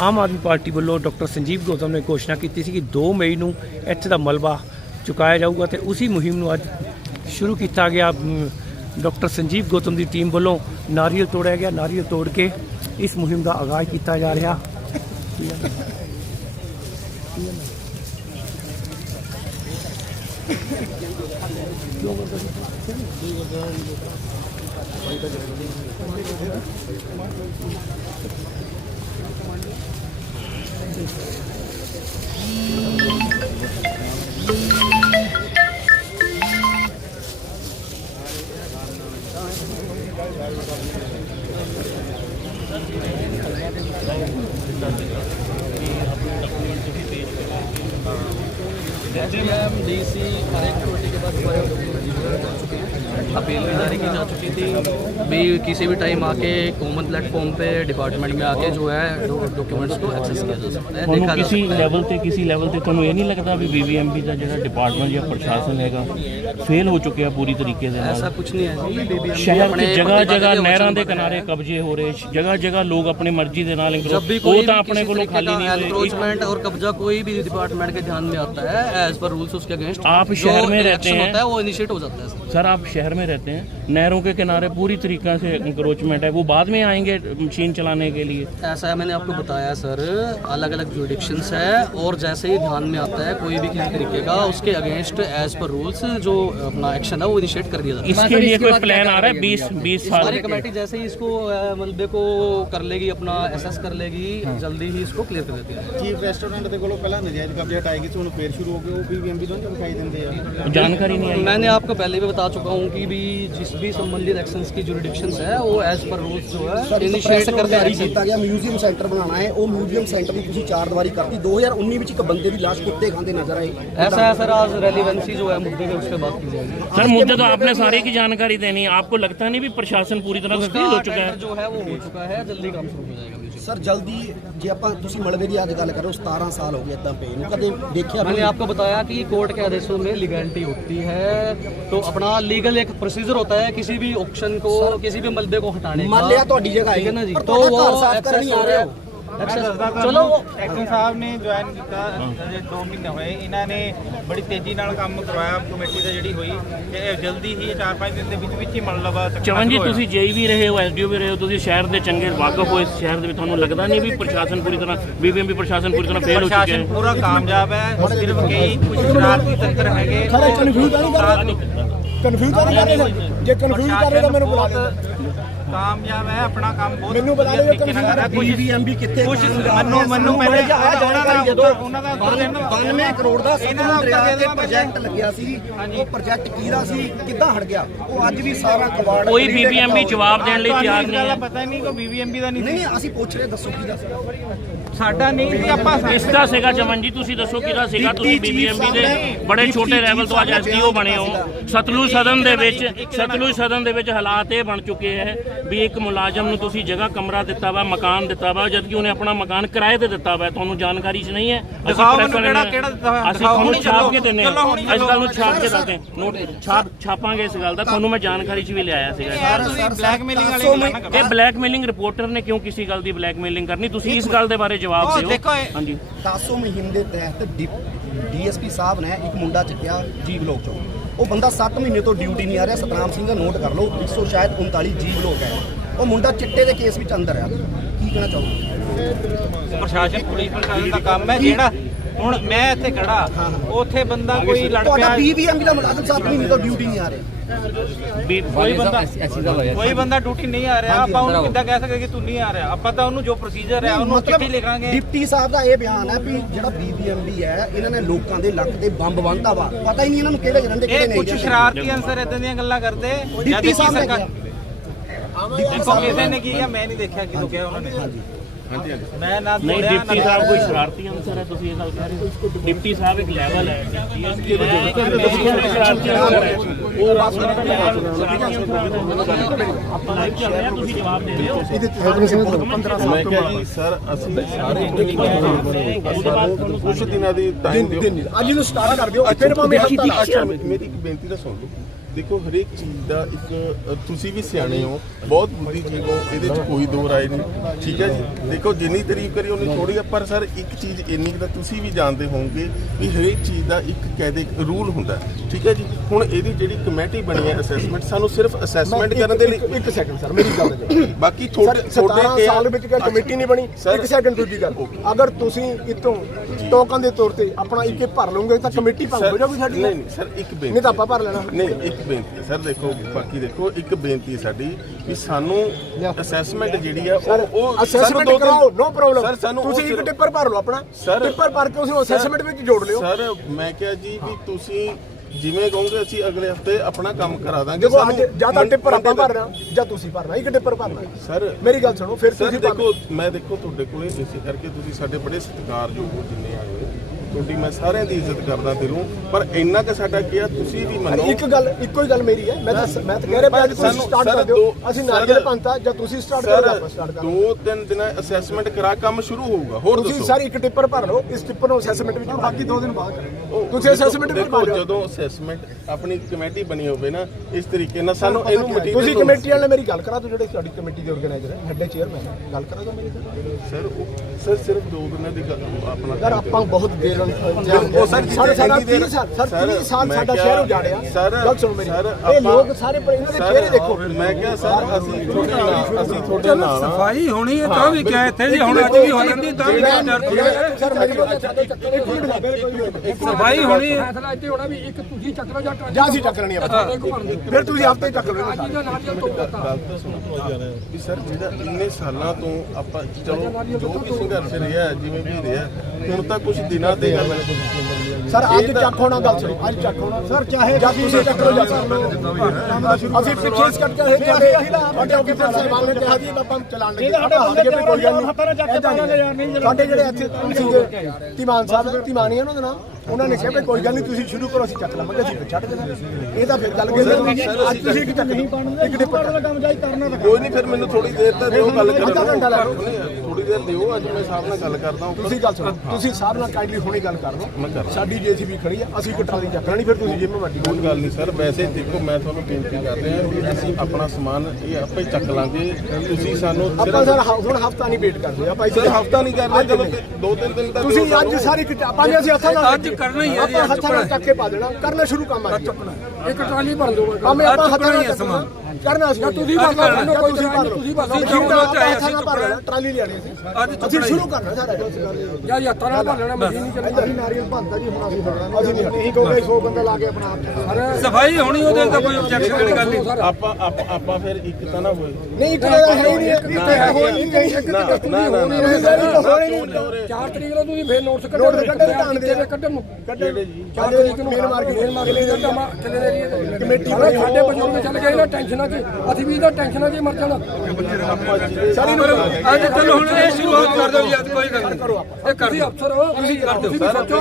आम आदमी पार्टी वालों डॉक्टर संजीव गौतम ने घोषणा की थी कि 2 मई को इत्थे दा मलबा चुकाया जाऊगा। तो उसी मुहिम को अज शुरू किया गया। डॉक्टर संजीव गौतम की टीम वालों नारियल तोड़ा गया, नारियल तोड़ के इस मुहिम का आगाज़ किया जा रहा। DC हर एक कमेटी के पास हमारे अपील भी जारी की जा चुकी थी। भी किसी भी टाइम आके कॉमन प्लेटफॉर्म पे डिपार्टमेंट में आके जो है डॉक्यूमेंट्स को एक्सेस किया जा सकता है। देखा किसी लेवल ते तुहानू ये नहीं लगता भी BBMB का जो डिपार्टमेंट या प्रशासन है फेल हो चुके पूरी तरीके से? ऐसा कुछ नहीं है जी। BBMB शहर के जगह जगह नहरों के किनारे कब्जे हो रहे, जगह जगह लोग अपने मर्जी के नाल जब भी कोई खाली नहीं एनक्रोचमेंट और कब्जा कोई भी डिपार्टमेंट के ध्यान में आता है एज पर रूल्स उसके अगेंस्ट आप शहर में रहते हैं, होता है वो इनिशिएट हो जाता है। सर आप शहर में रहते हैं, नहरों के किनारे पूरी तरीके से इंक्रोचमेंट है, वो बाद में आएंगे मशीन चलाने के लिए? ऐसा है, मैंने आपको बताया सर, अलग अलग जुरिडिक्शंस है और जैसे ही ध्यान में आता है कोई भी किसी तरीके का उसके अगेंस्ट एज पर रूल्स जो अपना एक्शन है वो इनिशिएट कर दिया जाता है। इसके लिए कोई प्लान आ रहा है? 20 साल हमारी कमेटी जैसे ही इसको मलबे को कर लेगी, अपना एसेस कर लेगी, जल्दी ही इसको क्लियर कर देती है। चीफ रेस्टोरेंट ਦੇ ਕੋਲੋਂ ਪਹਿਲਾਂ ਨਜਾਇਜ਼ ਕਬਜ਼ੇ ਹਟਾਏਗੀ, तो ਹੁਣ ਫੇਰ शुरू हो गए वो BBMB ਤੋਂ ਚੁਕਾਈ ਦਿੰਦੇ ਆ। जानकारी नहीं आई। मैंने आपको पहले भी बता चुका हूँ कि अभी जिस भी संबंधित एक्शंस की जुरिडिक्शंस है वो एज पर रूल्स जो है ਇਨੀਸ਼ੀਏਟ इनिशिएट ਕਰ करते हैं ਕੀਤਾ ਗਿਆ ਮਿਊਜ਼ੀਅਮ ਸੈਂਟਰ ਬਣਾਉਣਾ ਹੈ। ਉਹ ਮਿਊਜ਼ੀਅਮ ਸੈਂਟਰ ਨੂੰ ਤੁਸੀਂ 4 ਦੀਵਾਰੀ ਕਰਤੀ। 2019 ਵਿੱਚ ਇੱਕ ਬੰਦੇ ਦੀ ਲਾਸ਼ ਕੁੱਤੇ ਖਾਂਦੇ ਨਜ਼ਰ ਆਏ। ऐसा है सर, आज रेलिवेंसी जो है मुद्दे पे उसके बात की जाएगी। सर मुद्दे तो आपने सारे की जानकारी देनी है, आपको लगता नहीं भी प्रशासन पूरी तरह से फेल हो चुका है? जो है वो हो चुका है, जल्दी काम शुरू हो जाएगा। ਸਰ ਜਲਦੀ ਜੇ ਆਪਾਂ ਤੁਸੀਂ ਮਲਬੇ ਦੀ ਅੱਜ ਗੱਲ ਕਰੋ 17 ਸਾਲ ਹੋ ਗਏ ਇਦਾਂ ਪਏ ਨੂੰ, ਕਦੇ ਦੇਖਿਆ मैंने आपको बताया कि कोर्ट के आदेशों में लीगलिटी होती है, तो अपना लीगल एक प्रोसीजर होता है किसी भी ऑप्शन को, किसी भी मलबे को हटाने का। ਮੰਨ ਲਿਆ ਤੁਹਾਡੀ ਜਗ੍ਹਾ ठीक है ना जी, ਪਰ तो ਤੁਹਾਡਾ वो ਘਰ ਸਾਫ਼ ਕਰਨ ਨਹੀਂ ਆ ਰਹੇ ਹੋ। चलो वो ਐਕਸ਼ਨ ਸਾਹਿਬ ਨੇ ਜੁਆਇਨ ਕੀਤਾ ਅਜੇ 2 ਮਹੀਨੇ ਹੋਏ। ਇਹਨਾਂ ਨੇ ਬੜੀ ਤੇਜ਼ੀ ਨਾਲ ਕੰਮ ਕਰਵਾਇਆ ਕਮੇਟੀ ਦਾ ਜਿਹੜੀ ਹੋਈ ਤੇ ਇਹ ਜਲਦੀ ਹੀ 4-5 ਦਿਨ ਦੇ ਵਿੱਚ ਹੀ ਮਤਲਬ ਚਵਨ ਜੀ ਤੁਸੀਂ ਜੇਈ ਵੀ ਰਹੇ ਹੋ, ਐਸਡੀਓ ਵੀ ਰਹੇ ਹੋ, ਤੁਸੀਂ ਸ਼ਹਿਰ ਦੇ ਚੰਗੇ ਵਾਕਫ ਹੋ ਇਸ ਸ਼ਹਿਰ ਦੇ ਵਿੱਚ, ਤੁਹਾਨੂੰ ਲੱਗਦਾ ਨਹੀਂ ਵੀ ਪ੍ਰਸ਼ਾਸਨ ਪੂਰੀ ਤਰ੍ਹਾਂ ਬੀਬੀਐਮਬੀ ਪ੍ਰਸ਼ਾਸਨ ਪੂਰੀ ਤਰ੍ਹਾਂ ਫੇਲ ਹੋ ਚੁੱਕਿਆ ਪ੍ਰਸ਼ਾਸਨ ਹੈ? ਪੂਰਾ ਕਾਮਯਾਬ ਹੈ, ਸਿਰਫ ਕਈ ਕੁਝ ਸ਼ਰਾਰਤੀ ਤੰਤਰ ਹੈਗੇ। ਕਨਫਿਊਜ਼ ਨਹੀਂ ਕਰ ਰਹੇ ਜੇ ਕਨਫਿਊਜ਼ ਕਰ ਰਹੇ ਤਾਂ ਮੈਨੂੰ ਬੁਲਾ ਲਿਓ। ਕਾਮਯਾਬ ਹੈ, ਆਪਣਾ ਕੰਮ ਬਹੁਤ ਮੈਨੂੰ ਬੁਲਾ ਲਿਓ। ਤਰੀਕੇ ਨਾਲ ਕਰ ਰਿਹਾ। ਬੀਬੀਐਮਬੀ ਕਿੱਥੇ ਕੁਝ ਮੈਨੂੰ ਪਹਿਲੇ ਉਹਨਾਂ ਦਾ 92 ਕਰੋੜ ਦਾ ਸਤਲੁਜ ਦਰਿਆ ਤੇ ਪ੍ਰੋਜੈਕਟ ਲੱਗਿਆ ਸੀ। ਉਹ ਪ੍ਰੋਜੈਕਟ ਕਿਹਦਾ ਸੀ, ਕਿੱਦਾਂ ਹਟ ਗਿਆ? ਉਹ ਅੱਜ ਵੀ ਸਾਰਾ ਕਬਾੜ ਕੋਈ ਬੀਬੀਐਮਬੀ ਜਵਾਬ ਦੇਣ ਲਈ ਤਿਆਰ ਨਹੀਂ ਹੈ। ਪਤਾ ਨਹੀਂ ਕੋਈ ਬੀਬੀਐਮਬੀ ਦਾ ਨਹੀਂ ਨਹੀਂ ਅਸੀਂ ਪੁੱਛ ਰਹੇ, ਦੱਸੋ ਕਿਹਦਾ ਸੀ? ਸਾਡਾ ਨਹੀਂ ਸੀ। ਆਪਾਂ ਕਿਸਦਾ ਸੀਗਾ ਚਵਨ ਜੀ, ਤੁਸੀਂ ਦੱਸੋ ਕਿਹਦਾ ਸੀਗਾ? ਤੁਸੀਂ ਬੀਬੀਐਮਬੀ ਦੇ ਬੜੇ ਛੋਟੇ ਲੈਵਲ ਤੋਂ ਅੱਜ ਐਸਡੀਓ ਬਣੇ ਹੋ। ਸਤਲੁਜ ਸਦਨ ਦੇ ਵਿੱਚ ਹਾਲਾਤ ਇਹ ਬਣ ਚੁੱਕੇ ਹੈ ਵੀ ਇੱਕ ਮੁਲਾਜ਼ਮ ਨੂੰ ਤੁਸੀਂ ਜਗ੍ਹਾ ਕਮਰਾ ਦਿੱਤਾ ਵਾ, ਮਕਾਨ ਦਿੱਤਾ ਵਾ, ਜਦਕਿ ਉਹਨੇ ਆਪਣਾ ਮਕਾਨ ਕਿਰਾਏ ਤੇ ਦਿੱਤਾ ਵਾ। ਤੁਹਾਨੂੰ ਜਾਣਕਾਰੀ 'ਚ ਨਹੀਂ ਹੈ? ਅਸੀਂ ਤੁਹਾਨੂੰ ਛਾਪ ਕੇ ਦਿੰਦੇ ਹਾਂ, ਇਸ ਗੱਲ ਨੂੰ ਛਾਪ ਕੇ ਦੱਸਦੇ ਨੋਟ ਛਾਪਾਂਗੇ ਇਸ ਗੱਲ ਦਾ। ਤੁਹਾਨੂੰ ਮੈਂ ਜਾਣਕਾਰੀ 'ਚ ਵੀ ਲਿਆਇਆ ਸੀਗਾ। ਬਲੈਕਮੇਲਿੰਗ ਵਾਲੇ ਇਹ ਬਲੈਕਮੇਲਿੰਗ ਰਿਪੋਰਟਰ ਨੇ ਕਿਉਂ ਕਿਸੇ ਗੱਲ ਦੀ ਬਲੈਕਮੇਲਿੰਗ ਕਰਨੀ? ਤੁਸੀਂ ਇਸ ਗੱਲ ਦੇ ਬਾਰੇ ਜਵਾਬ ਦਿਓ। ਹਾਂਜੀ 10 ਮੁਹਿੰਮ ਦੇ ਤਹਿਤ ਡੀਐਸਪੀ ਸਾਹਿਬ ਨੇ ਇੱਕ ਮੁੰਡਾ ਚੱਕਿਆ ਜੀ ਬਲੋਕ ਚੋਂ। ਉਹ ਬੰਦਾ 7 ਮਹੀਨੇ ਤੋਂ ਡਿਊਟੀ ਨਹੀਂ ਆ ਰਿਹਾ। ਸਤਨਾਮ ਸਿੰਘ ਦਾ ਨੋਟ ਕਰ ਲਓ, 139 ਜੀ ਬਲੋਕ ਹੈ। ਉਹ ਮੁੰਡਾ ਚਿੱਟੇ ਦੇ ਕੇਸ ਵਿੱਚ ਅੰਦਰ ਆ। ਕੀ ਕਹਿਣਾ ਚਾਹੋਗੇ? ਪ੍ਰਸ਼ਾਸਨ ਪੁਲਿਸ ਪ੍ਰਸ਼ਾਸਨ ਦਾ ਕੰਮ ਹੈ। ਜਿਹੜਾ ਹੁਣ ਮੈਂ ਇੱਥੇ ਖੜਾ, ਉੱਥੇ ਬੰਦਾ ਕੋਈ ਲੜ ਤੁਹਾਡਾ ਪਿਆ, ਬੀਬੀਐਮਬੀ ਦਾ ਮੁਲਾਜ਼ਮ 7 ਮਹੀਨੇ ਤੋਂ ਡਿਊਟੀ ਨਹੀਂ ਆ ਰਿਹਾ। ਕੋਈ ਬੰਦਾ ਡਿਊਟੀ ਨਹੀਂ ਆ ਰਿਹਾ। ਆਪਾਂ ਉਹਨੂੰ ਕਿੱਦਾਂ ਕਹਿ ਸਕਦੇ ਕਿ ਤੂੰ ਨਹੀਂ ਆ ਰਿਹਾ? ਆਪਾਂ ਤਾਂ ਉਹਨੂੰ ਜੋ ਪ੍ਰੋਸੀਜਰ ਹੈ ਉਹਨੂੰ ਚਿੱਠੀ ਲਿਖਾਂਗੇ। ਡਿਪਟੀ ਸਾਹਿਬ ਦਾ ਇਹ ਬਿਆਨ ਹੈ ਵੀ ਜਿਹੜਾ ਬੀਬੀਐਮਬੀ ਹੈ ਇਹਨਾਂ ਨੇ ਲੋਕਾਂ ਦੇ ਲੱਕ ਤੇ ਬੰਬ ਬੰਨ੍ਹਤਾ ਵਾ। ਪਤਾ ਹੀ ਨਹੀਂ ਇਹਨਾਂ ਨੂੰ ਕਿਹੜੇ ਚ ਰਹਿੰਦੇ ਕਿਹੜੇ ਇਹ ਨਹੀਂ। ਕੁਝ ਸ਼ਰਾਰਤੀ ਅੰਸਰ ਇਦਾਂ ਦੀਆਂ ਗੱਲਾਂ ਕਰਦੇ। ਡਿਪਟੀ ਸਾਹਿਬ ਨੇ ਕਿਹਾ। ਦੇਖੋ ਕਿਸੇ ਨੇ ਕੀ ਕਿਹਾ, ਮੈਂ ਨਹੀਂ ਦੇਖਿਆ ਕਿਦੋਂ ਕਿਹਾ ਉਹਨਾਂ ਨੇ। ਮੈਂ ਨਾ ਨਹੀਂ ਡਿਪਟੀ ਸਾਹਿਬ ਕੋਈ ਸ਼ਰਾਰਤੀ ਅੰਸਰ ਹੈ, ਤੁਸੀਂ ਇਹ ਗੱਲ ਕਹਿ ਰਹੇ ਹੋ? ਡਿਪਟੀ ਸਾਹਿਬ ਇੱਕ ਲੈਵਲ ਹੈ, ਆਪਾਂ ਲਾਈਵ ਚੱਲ ਰਹੇ ਹਾਂ, ਤੁਸੀਂ ਜਵਾਬ ਦੇ ਰਹੇ ਹੋ। ਮੈਂ ਕਿਹਾ ਜੀ ਸਰ ਅਸੀਂ ਸਾਰੇ ਕੁਝ ਦਿਨਾਂ ਦੀ ਟਾਈਮ ਦਿਓ। ਅੱਜ ਨੂੰ ਸਟਾਰਟ ਕਰ ਦਿਓ, ਫਿਰ ਭਾਵੇਂ ਹਫਤਾ ਅੱਛਾ ਮੇਰੀ ਇੱਕ ਬੇਨਤੀ ਦਾ ਸੁਣ ਲਓ। ਦੇਖੋ ਹਰੇਕ ਚੀਜ਼ ਦਾ ਇੱਕ ਤੁਸੀਂ ਵੀ ਸਿਆਣੇ ਹੋ, ਬਹੁਤ ਬੁੱਧੀਜੀਵ ਹੋ, ਇਹਦੇ 'ਚ ਕੋਈ ਦੋ ਰਾਏ ਨਹੀਂ। ਠੀਕ ਹੈ ਜੀ, ਦੇਖੋ ਜਿੰਨੀ ਤਾਰੀਫ ਕਰੀ ਉਨੀ ਥੋੜੀ ਆ। ਪਰ ਸਰ ਇੱਕ ਚੀਜ਼ ਇੰਨੀ ਕੁ ਤਾਂ ਤੁਸੀਂ ਵੀ ਜਾਣਦੇ ਹੋਵੋਗੇ ਵੀ ਹਰੇਕ ਚੀਜ਼ ਦਾ ਇੱਕ ਕਾਇਦੇ ਰੂਲ ਹੁੰਦਾ। ਠੀਕ ਹੈ ਜੀ, ਹੁਣ ਇਹਦੀ ਜਿਹੜੀ ਕਮੇਟੀ ਬਣੀ ਹੈ ਅਸੈਸਮੈਂਟ, ਸਾਨੂੰ ਸਿਰਫ ਅਸੈਸਮੈਂਟ ਕਰਨ ਦੇ ਲਈ। ਇੱਕ ਸੈਕਿੰਡ ਸਰ, ਮੇਰੀ ਗੱਲ ਦੇ ਬਾਕੀ ਤੁਹਾਡੇ 17 ਸਾਲ ਵਿੱਚ ਕੋਈ ਕਮੇਟੀ ਨਹੀਂ ਬਣੀ। ਇੱਕ ਸੈਕਿੰਡ ਦੂਜੀ ਗੱਲ, ਅਗਰ ਤੁਸੀਂ ਇਤੋਂ ਟੋਕਨ ਦੇ ਤੌਰ ਤੇ ਆਪਣਾ ਇੱਕ ਭਰ ਲਓਗੇ ਤਾਂ ਕਮੇਟੀ ਭੰਗ ਹੋ ਜਾਊਗੀ ਸਾਡੀ। ਨਹੀਂ ਸਰ ਇੱਕ ਬੇਨਤੀ, ਨਹੀਂ ਤਾਂ ਆਪਾਂ ਭਰ ਲੈਣਾ। ਨਹੀਂ ਇੱਕ ਬੇਨਤੀ ਸਰ, ਦੇਖੋ ਬਾਕੀ ਦੇਖੋ ਇੱਕ ਬੇਨਤੀ ਹੈ ਸਾਡੀ ਕਿ ਸਾਨੂੰ ਅਸੈਸਮੈਂਟ ਜਿਹੜੀ ਆ ਉਹ ਅਸੈਸਮੈਂਟ ਕਰਾਓ, ਨੋ ਪ੍ਰੋਬਲਮ। ਸਰ ਸਾਨੂੰ ਤੁਸੀਂ ਇੱਕ ਟਿੱਪਰ ਭਰ ਲਓ ਆਪਣਾ, ਟਿੱਪਰ ਭਰ ਕੇ ਉਸਨੂੰ ਅਸੈਸਮੈਂਟ ਵਿੱਚ ਜੋੜ ਲਿਓ। ਸਰ ਮੈਂ ਕਿਹਾ ਜੀ ਵੀ ਤੁਸੀਂ ਜਿਵੇਂ ਕਹੋਗੇ ਅਸੀਂ ਅਗਲੇ ਹਫਤੇ ਆਪਣਾ ਕੰਮ ਕਰਾ ਦਾਂਗੇ। ਦੇਖੋ ਅੱਜ ਜਾਂ ਤਾਂ ਟਿੱਪਰ ਆਪਾਂ ਭਰਨਾ ਜਾਂ ਤੁਸੀਂ ਭਰਨਾ, ਇੱਕ ਟਿੱਪਰ ਭਰਨਾ। ਸਰ ਮੇਰੀ ਗੱਲ ਸੁਣੋ, ਫਿਰ ਤੁਸੀਂ ਦੇਖੋ ਮੈਂ ਦੇਖੋ ਤੁਹਾਡੇ ਕੋਲੇ ਇਸੇ ਕਰਕੇ ਤੁਸੀਂ ਸਾਡੇ ਬੜੇ ਸਤਿਕਾਰਯੋਗ ਹੋ ਜਿੰਨੇ ਆਏ ਹੋ, ਤੁਹਾਡੀ ਮੈਂ ਸਾਰਿਆਂ ਦੀ ਇੱਜ਼ਤ ਕਰਦਾ ਦਿਲੋਂ। ਪਰ ਇੰਨਾ ਕਿ ਸਾਡਾ ਕੀ ਆ ਤੁਸੀਂ ਵੀ ਮੰਨੋ। ਇੱਕ ਗੱਲ, ਇੱਕੋ ਹੀ ਗੱਲ ਮੇਰੀ ਹੈ। ਮੈਂ ਤਾਂ ਕਹਿ ਰਿਹਾ ਅੱਜ ਤੁਸੀਂ ਸਟਾਰਟ ਕਰ ਦਿਓ। ਅਸੀਂ ਨਾਰੀਅਲ ਪੰਤਾ ਜਾਂ ਤੁਸੀਂ ਸਟਾਰਟ ਕਰੋ, ਆਪਾਂ ਸਟਾਰਟ ਕਰ 2-3 ਦਿਨਾਂ ਅਸੈਸਮੈਂਟ ਕਰਾ ਕੰਮ ਸ਼ੁਰੂ ਹੋਊਗਾ। ਹੋਰ ਤੁਸੀਂ ਦੱਸੋ ਸਰ ਇੱਕ ਟਿੱਪਰ ਭਰ ਲਓ, ਇਸ ਟਿੱਪਰ ਨੂੰ ਅਸੈਸਮੈਂਟ ਵਿੱਚ ਬਾਕੀ 2 ਦਿਨ ਬਾਅਦ ਤੁਸੀਂ ਅਸੈਸਮੈਂਟ ਵਿੱਚ ਪਾ ਦਿਓ। ਜਦੋਂ ਅਸੈਸਮੈਂਟ ਆਪਣੀ ਕਮੇਟੀ ਬਣੀ ਹੋਵੇ ਨਾ ਇਸ ਤਰੀਕੇ ਨਾਲ ਸਾਨੂੰ ਇਹਨੂੰ ਮਟੀਰੀਅਲ ਤੁਸੀਂ ਕਮੇਟੀ ਵਾਲੇ ਮੇਰੀ ਗੱਲ ਕਰਾ ਦਿਓ, ਜਿਹੜੇ ਸਾਡੀ ਕਮੇਟੀ ਦੇ ਆਰਗੇਨਾਈਜ਼ਰ ਹੈ, ਹੈੱਡ ਚੇਅਰਮੈਨ, ਗੱਲ ਕਰਾ ਦਿਓ ਮੇਰੀ ਸਰ ਸਿਰਫ 2 ਦਿਨਾਂ ਦੀ ਗੱਲ ਆਪਣਾ ਸਰ ਆਪਾਂ ਬਹੁਤ ਦੇਰ ਸਾਡਾ 30 ਸਾਲ ਸਾਡਾ ਸ਼ਹਿਰ ਉਜਾੜਿਆ। ਗੱਲ ਸੁਣੋ ਮੇਰੀ, ਇਹ ਲੋਕ ਸਾਰੇ ਪਰ ਇਹਨਾਂ ਦੇ ਚਿਹਰੇ ਦੇਖੋ। ਮੈਂ ਕਿਹਾ ਸਰ ਅਸੀਂ ਤੁਹਾਡੇ ਨਾਲ ਸਫਾਈ ਹੋਣੀ ਹੈ ਤਾਂ ਵੀ ਕਿਹਾ ਇੱਥੇ ਜੀ, ਹੁਣ ਅੱਜ ਵੀ ਹੋ ਜਾਂਦੀ ਤਾਂ ਵੀ ਸਰ ਮੇਰੀ ਗੱਲ ਸਫਾਈ ਹੋਣੀ ਹੈ। ਫੈਸਲਾ ਇੱਥੇ ਹੋਣਾ ਵੀ ਇੱਕ ਤੁਸੀਂ ਚੱਕ ਲਓ ਜਾਂ ਅਸੀਂ ਚੱਕ ਲੈਣੀ ਆ। ਫਿਰ ਤੁਸੀਂ ਹਫਤੇ ਚੱਕ ਲਓ। ਗੱਲ ਤਾਂ ਸੁਣੋ ਵੀ ਸਰ ਜਿਹੜਾ ਇੰਨੇ ਸਾਲਾਂ ਤੋਂ ਆਪਾਂ ਚਲੋ ਜੋ ਵੀ ਸੰਘਰਸ਼ ਰਿਹਾ ਜਿਵੇਂ ਵੀ ਰਿਹਾ, ਹੁਣ ਤਾਂ ਕੁਝ ਦਿਨਾਂ ਦੇ ਕਰਦੇ ਆ ਸਰ ਅੱਜ ਚੱਕ ਹੋਣਾ ਗੱਲ ਸੁਣੋ ਅੱਜ ਚੱਕ ਹੋਣਾ ਸਰ ਚਾਹੇ ਜਦ ਤੁਸੀਂ ਚੱਕ ਲੋ ਜਾ ਅਸੀਂ ਪਿੱਛੇ ਇਸ ਕਰਕੇ ਇਹ ਤੁਹਾਡੇ ਆਫੀਸਰ ਸਾਹਿਬਾਨ ਨੇ ਕਿਹਾ ਜੀ ਆਪਾਂ ਚਲਾਣ ਲੱਗੇ ਆਪਾਂ ਹਟ ਕੇ ਕੋਈ ਗੱਲ ਨਹੀਂ ਸਾਡੇ ਜਿਹੜੇ ਇੱਥੇ ਸੀਗੇ ਧੀਮਾਨ ਸਾਹਿਬ ਧੀਮਾਨੀ ਉਹਨਾਂ ਦਾ ਨਾਮ ਉਹਨਾਂ ਨੇ ਕਿਹਾ ਵੀ ਕੋਈ ਗੱਲ ਨਹੀਂ ਤੁਸੀਂ ਸ਼ੁਰੂ ਕਰੋ ਅਸੀਂ ਚੱਕ ਲਵਾਂਗੇ ਅਸੀਂ ਛੱਡ ਦੇਣਾ ਇਹ ਤਾਂ ਫਿਰ ਗੱਲ ਕਰ ਅੱਜ ਤੁਸੀਂ ਇੱਕ ਚੱਕ ਨਹੀਂ ਇੱਕ ਡਿੱਪਰ ਦਾ ਕੰਮ ਜਾਈ ਕਰਨਾ ਤਾਂ ਕੋਈ ਨਹੀਂ ਫਿਰ ਮੈਨੂੰ ਥੋੜੀ ਦੇਰ ਤੱਕ ਦਿਓ ਗੱਲ ਕਰਨ ਥੋੜੀ ਦੇਰ ਦਿਓ ਅੱਜ ਮੈਂ ਸਾਹਿਬ ਨਾਲ ਗੱਲ ਕਰਦਾ ਤੁਸੀਂ ਗੱਲ ਸੁਣੋ ਤੁਸੀਂ ਸਾਹਿਬ ਨਾਲ ਕਾਈਂਡਲੀ ਹੁਣੇ ਗੱਲ ਕਰ ਲਓ ਸਾਡੀ ਜੇਸੀਬੀ ਖੜੀ ਆ ਅਸੀਂ ਇੱਕ ਟਰਾਲੀ ਚੱਕ ਲੈਣੀ ਫਿਰ ਤੁਸੀਂ ਜਿੰਮੇ ਵੱਡੀ ਕੋਈ ਗੱਲ ਨਹੀਂ ਸਰ ਵੈਸੇ ਦੇਖੋ ਮੈਂ ਤੁਹਾਨੂੰ ਬੇਨਤੀ ਕਰ ਰਿਹਾ ਵੀ ਅਸੀਂ ਆਪਣਾ ਸਮਾਨ ਇਹ ਆਪੇ ਚੱਕ ਲਾਂਗੇ ਤੁਸੀਂ ਸਾਨੂੰ ਆਪਾਂ ਸਰ ਹੁਣ ਹਫਤਾ ਨਹੀਂ ਵੇਟ ਕਰਦੇ ਆਪਾਂ ਸਰ ਹਫਤਾ ਨਹੀਂ ਕਰਦੇ ਚਲੋ 2-3 ਦਿਨ ਤੱਕ ਤੁਸੀਂ ਅੱਜ ਸਾਰੀ ਕਿਤਾਬਾਂ ਅਸੀਂ ਹੱਥਾਂ ਨਾਲ ਅੱਜ ਕਰਨਾ ਹੀ ਹੈ ਜੀ, ਆਪਾਂ ਹੱਥਾਂ ਨਾਲ ਚੱਕ ਕੇ ਪਾ ਦੇਣਾ ਕਰਨਾ ਸ਼ੁਰੂ ਕੰਮ ਆ ਚੱਕਣਾ ਇੱਕ ਟਰਾਲੀ ਭਰ ਦੋ ਕੰਮ ਆਪਾਂ ਹੱਥਾਂ ਨਾਲ ਸਮਾਨ ਕਰਨਾ ਸੀ ਤੁਸੀਂ ਭਰ ਲਓ ਕੋਈ ਤੁਸੀਂ ਭਰ ਲਓ ਟਰਾਲੀ ਲਿਆਣੀ ਅਸੀਂ ਸ਼ੁਰੂ ਕਰਨਾ ਸਾਰਾ ਜਾਂ ਹੱਥਾਂ ਨਾਲ ਭਰ ਲੈਣਾ ਮਸ਼ੀਨ ਨਹੀਂ ਚੱਲਦੀ ਨਾਰੀਅਲ ਭੰਦਾ ਜੀ ਹੁਣ ਅਸੀਂ ਨਹੀਂ ਕਹੋਗੇ 100 ਬੰਦਾ ਲਾ ਕੇ ਆਪਣਾ ਆਪ ਸਫਾਈ ਹੋਣੀ ਉਹਦੇ ਤਾਂ ਕੋਈ ਆਬਜੈਕਸ਼ਨ ਵਾਲੀ ਗੱਲ ਨਹੀਂ ਆਪਾਂ ਫਿਰ ਇੱਕ ਤਾਂ ਨਾ ਹੋਏ ਨਹੀਂ ਇੱਕ ਤਾਂ ਹੈ ਹੀ ਨਹੀਂ ਇੱਕ ਹੋਈ ਨਹੀਂ ਗਈ ਇੱਕ ਤਾਂ ਹੋਣੀ ਨਹੀਂ 4 ਤਰੀਕ ਨੂੰ ਤੁਸੀਂ ਫੇਰ ਨੋਟਿਸ ਕੱਢਣ ਨੂੰ ਕੱਢੇ ਜੀ 4 ਤਰੀਕ ਨੂੰ ਮੇਨ ਮਾਰਕੀਟ ਕਿਲੇ ਦੇ ਏਰੀਏ ਕਮੇਟੀ ਸਾਡੇ ਬਜ਼ੁਰਗ ਚੱਲ ਗਏ ਨਾ ਟੈਨਸ਼ਨਾਂ 'ਚ ਅਸੀਂ ਵੀ ਇਹਦਾ ਟੈਨਸ਼ਨਾਂ 'ਚ ਹੀ ਮਰ ਜਾਣਾ ਅੱਜ ਚਲੋ ਹੁਣ ਇਹ ਸ਼ੁਰੂਆਤ ਕਰ ਦਿਓ ਜੀ ਅੱਜ ਕੋਈ ਗੱਲ ਨਹੀਂ ਕਰੋ ਆਪਾਂ ਇਹ ਕਰਦੀ ਅਫਸਰ ਹੋ ਤੁਸੀਂ ਕਰ ਦਿਓ